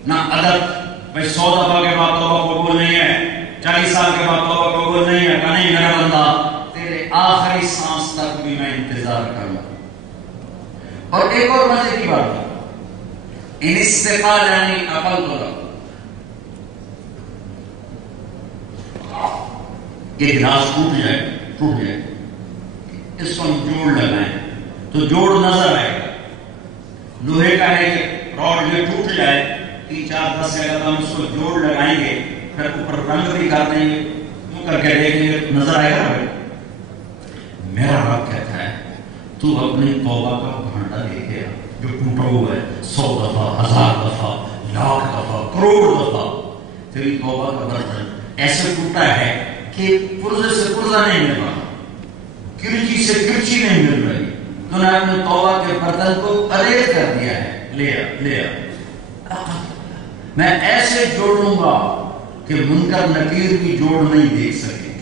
نہ عدد، بھائی 100 دفعہ کے بعد توبہ قبول نہیں ہے، 40 سال کے بعد توبہ قبول نہیں ہے، کہ نہیں میرا بندہ تیرے آخری سانس تک بھی میں انتظار کروں۔ اور ایک اور مزے کی بات ہے، ان استقال یعنی عقل تو رکھ، یہ گلاس ٹوٹ جائے اس کو ہم جوڑ لگائیں تو جوڑ نظر آئے گا، لوہے کا ہے کہ راڈ یہ ٹوٹ جائے 3-4-10 جگہ ہم اس کو جوڑ لگائیں گے، پھر اوپر رنگ بھی کر دیں گے، تو کر کے دیکھیں گے نظر آئے گا۔ میرا رب کہتا ہے تو اپنی توبہ کا بھانڈا دیکھے جو ٹوٹا ہوا ہے 100 دفعہ، 1000 دفعہ، لاکھ دفعہ، کروڑ دفعہ، تیری توبہ کا برتن ایسے ٹوٹا ہے کہ پرزے سے پرزہ نہیں مل رہا، کرچی سے کرچی نہیں مل رہی، تو نے اپنے توبہ کے برتن کو علیحدہ کر دیا ہے، لے آ میں ایسے جوڑوں گا کہ منکر نکیر بھی جوڑ نہیں دیکھ سکے،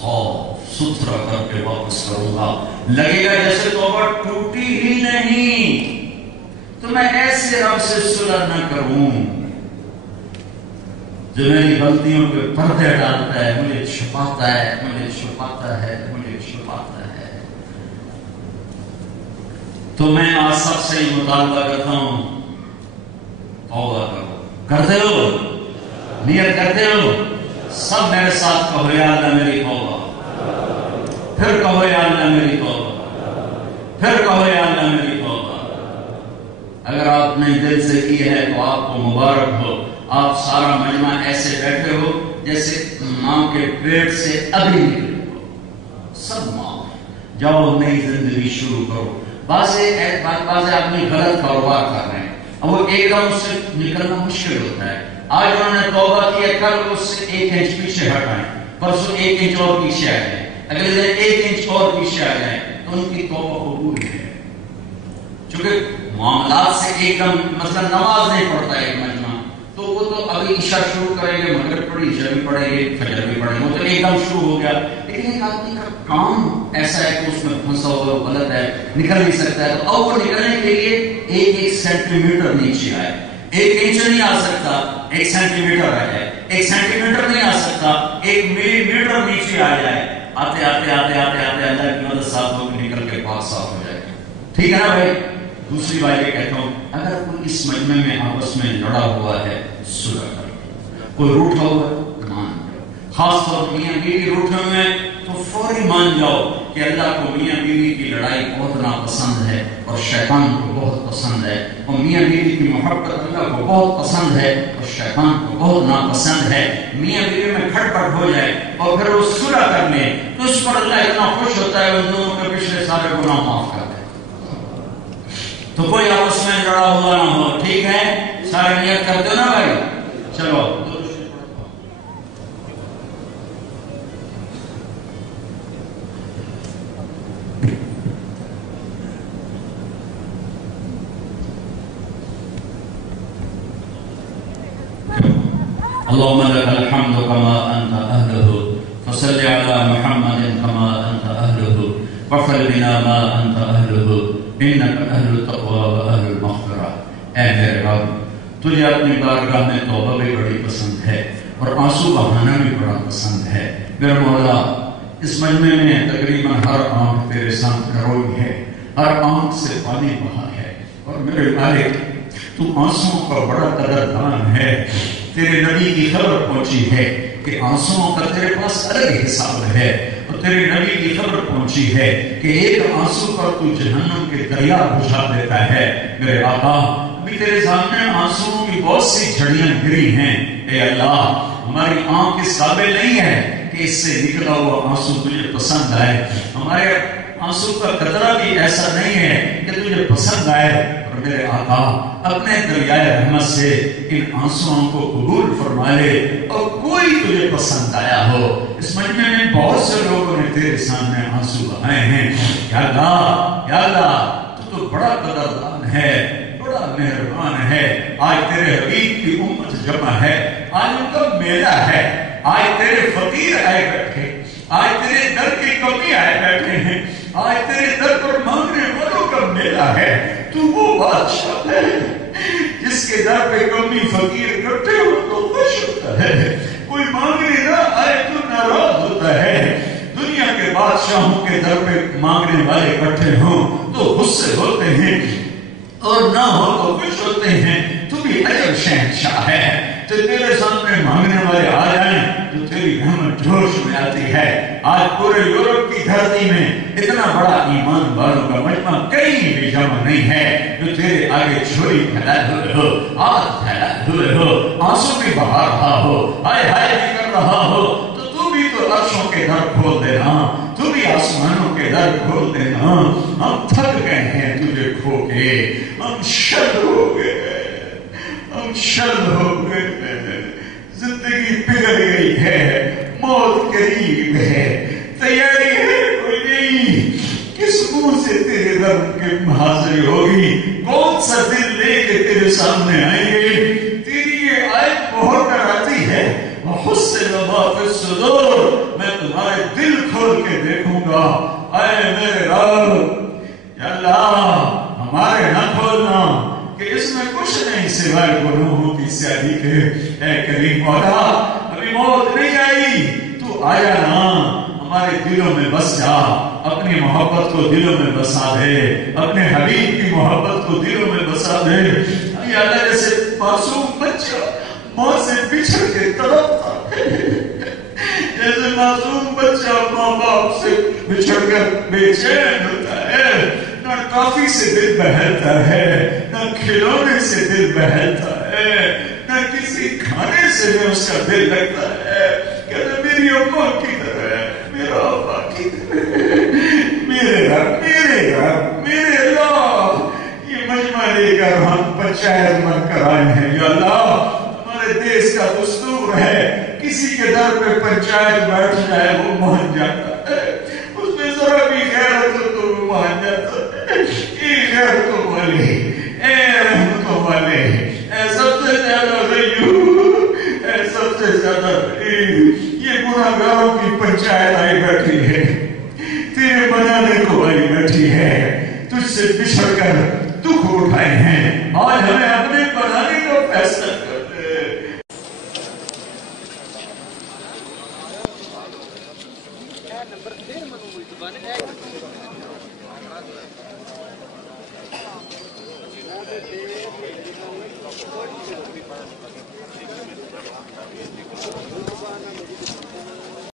صاف ستھرا کر کے واپس کروں گا، لگے گا جیسے توبہ ٹوٹی ہی نہیں۔ تو میں ایسے رب سے صلح نہ کروں جو میری غلطیوں کے پردے ڈالتا ہے، مجھے چھپاتا ہے، مجھے چھپاتا ہے، مجھے چھپاتا ہے۔ تو میں آج سب سے ہی مطالبہ کرتا ہوں، توبہ کرو، کرتے ہو، نیت کرتے ہو، سب میرے ساتھ کہو یا اللہ میری توبہ، پھر کہو یا اللہ میری توبہ، پھر کہو یا اللہ میری توبہ۔ اگر آپ نے دل سے کی ہے تو آپ کو مبارک ہو، آپ سارا مجمع ایسے بیٹھے ہو جیسے ماں کے پیٹ سے ابھی نکلے ہو، سب ماں جاؤ نئی زندگی شروع کرو۔ بعض آدمی غلط کاروبار کر رہے ہیں، اب وہ ایک دم اس سے نکلنا مشکل ہوتا ہے، آج انہوں نے توبہ کیا، کل اس سے 1 انچ پیچھے ہٹائیں، پرسوں 1 انچ اور پیچھے آ جائیں، اگلے دن 1 انچ اور پیچھے آ جائیں، تو ان کی توبہ قبول ہے۔ چونکہ معاملات سے ایک دم مثلا نماز نہیں پڑھتا ہے ایک مجمع، تو وہ تو ابھی عشاء شروع کریں گے، مغرب پڑھی، عشاء بھی پڑھیں گے، فجر بھی پڑھیں گے، وہ تو ایک دم شروع ہو گیا۔ لیکن ایک آدمی کا کام ایسا ہے کہ اس میں پھنسا ہوا غلط ہے، نکل نہیں سکتا ہے، تو اب وہ نکلنے کے لیے 1 سینٹی میٹر نیچے آئے، 1 انچ نہیں آ سکتا، 1 سینٹی میٹر آ جائے، 1 سینٹی میٹر نہیں آ سکتا، 1 ملی میٹر نیچے آ جائے، آتے آتے آتے آتے آتے اللہ کی مدد ساتھ ہو کے نکل کے پاک صاف ہو جائے۔ ٹھیک ہے نا بھائی؟ دوسری بات یہ کہتا ہوں، اگر کوئی اس مجمع میں آپس میں لڑا ہوا ہے صلح کرو، کوئی روٹھا ہوا ہے مان جاؤ، خاص طور پر میاں بیوی روٹھے ہوئے ہیں تو فوری مان جاؤ کہ اللہ کو میاں بیوی کی لڑائی بہت ناپسند ہے اور شیطان کو بہت پسند ہے، اور میاں بیوی کی محبت اللہ کو بہت پسند ہے اور شیطان کو بہت ناپسند ہے۔ میاں بیوی میں کھٹ پٹ ہو جائے اور پھر وہ صلح کر لیں تو اس پر اللہ اتنا خوش ہوتا ہے ان دونوں کے پچھلے سارے گناہ معاف کر دے۔ تو کوئی آپس میں لڑا ہوا نہ ہو، ٹھیک ہے؟ سارے نیت کرتے ہو نا بھائی؟ چلو اللهم لك الحمد كما أنت أهله فصل على محمد كما أنت أهله واغفر لنا ما أنت أهله إنك أهل التقوى وأهل المغفرة۔ اے میرے رب، تجھے اپنی بارگاہ میں توبہ بھی بڑی پسند ہے اور آنسو بہانا بھی بڑا پسند ہے۔ میرے مولا، اس مجمع میں تقریباً ہر آنکھ تیرے سامنے روئی ہے، ہر آنکھ سے پانی بہا ہے، اور میرے مالک تو آنسوؤں کا بڑا قدردان ہے۔ تیرے نبی کی خبر پہنچی ہے کہ آنسوؤں کا تیرے پاس الگ حساب ہے، اور تیرے نبی کی خبر پہنچی ہے کہ ایک آنسو پر تو جہنم کے دریا بجھا دیتا ہے۔ میرے آقا، ابھی تیرے سامنے آنسوؤں کی بہت سی جھڑیاں گری ہیں۔ اے اللہ، ہماری آنکھ اس قابل نہیں ہے کہ اس سے نکلا ہوا آنسو تجھے پسند آئے، ہمارے آنسو کا قطرہ بھی ایسا نہیں ہے کہ تجھے پسند آئے۔ اور میرے آقا اپنے دریائے رحمت سے ان آنسوؤں کو قبول فرما لے، اور کوئی تجھے پسند آیا ہو، اس مجمع میں بہت سے لوگوں نے تیرے سامنے آنسو بہائے ہیں، یا اللہ تو بڑا قدردان ہے، بڑا مہربان ہے۔ آج تیرے حبیب کی امت جمع ہے، آج ان کا میلہ ہے، آج تیرے فقیر آئے بیٹھے، آج تیرے در کی کمی آئے بیٹھے ہیں، آج تیرے در پر مانگنے والوں کا میلہ ہے۔ تو وہ بادشاہ ہے جس کے در پہ کمی فقیر اکٹھے ہو تو خوش ہوتا ہے، کوئی مانگنے نہ آئے تو ناراض ہوتا ہے۔ دنیا کے بادشاہوں کے در پہ مانگنے والے اکٹھے ہوں تو غصے ہوتے ہیں، اور نہ ہو تو خوش ہوتے ہیں۔ تو بھی عجب شہنشاہ ہے، تو تیرے سامنے مانگنے والے آ جائیں تو تیری رحمت جوش میں آتی ہے۔ آج پورے یورپ کی دھرتی میں اتنا بڑا ایمان والوں کا مجمع کہیں بھی جمع نہیں ہے جو تیرے آگے چھوری پھیلائے ہوئے ہو، آگ پھیلائے ہوئے ہو، آنسو بھی بہا رہا ہو، ہائے ہائے بھی کر رہا ہو، تو بھی تو عرشوں کے در کھول دینا، تو بھی آسمانوں کے در کھول دینا۔ ہم تھک گئے ہیں تجھے کھو کے، ہم شل ہو گئے، ہم شل ہو گئے، زندگی بگڑ گئی ہے، موت قریب ہے، تیاری ہے کوئی نہیں، کس منہ سے تیرے رب کے حاضری ہوگی، کون سا دل لے کے تیرے سامنے آئیں گے؟ تیری یہ آیت بہت ڈراتی ہے، وَحُسِّنَ مَا فِي الصُّدُورِ، میں تمہارے دل کھول کے دیکھوں گا۔ اے میرے رب، یا اللہ ہمارے نہ کھولنا کہ اس میں کچھ نہیں سوائے گناہوں کی سیاہی کے۔ اے کریم مولا، ابھی موت نہیں آئی، تو آیا نا، ہمارے دلوں میں بس جا، اپنی محبت کو دلوں میں بسا دے، اپنے حبیب کی محبت کو دلوں میں بسا دے۔ یا اللہ جیسے معصوم بچہ ماں سے بچھڑ کے تڑپتا ہے، جیسے معصوم بچہ ماں باپ سے بچھڑ کر بے چین ہوتا ہے، نہ کافی سے دل بہلتا ہے، نہ کھلونے سے دل بہلتا ہے، نہ کسی کھانے سے بھی اس کا دل لگتا ہے، کہتا میری اماں کی طرح ہے، میرا ابا کی طرح ہے، میرے رب میرے رب میرے اللہ۔ یہ مجمع لے کر ہم پنچایت من کر آئے ہیں، یا اللہ ہمارے دیش کا دستور ہے کسی کے در پہ پنچایت بیٹھ جائے وہ مان جاتا ہے، اس میں ذرا بھی غیرت ہو تو وہ مان جاتا ہے۔ اے غیرتوں والے، اے رحمتوں والے، اے سب سے زیادہ غیور، اے سب سے زیادہ رحیم، یہ گناہگاروں کی پنچایت آئی بیٹھی ہے، تیرے بنانے کو آئی بیٹھی ہے، تجھ سے بچھڑ کر دکھ اٹھائے ہیں، آج ہمیں اپنے بنانے کا فیصلہ کر دے۔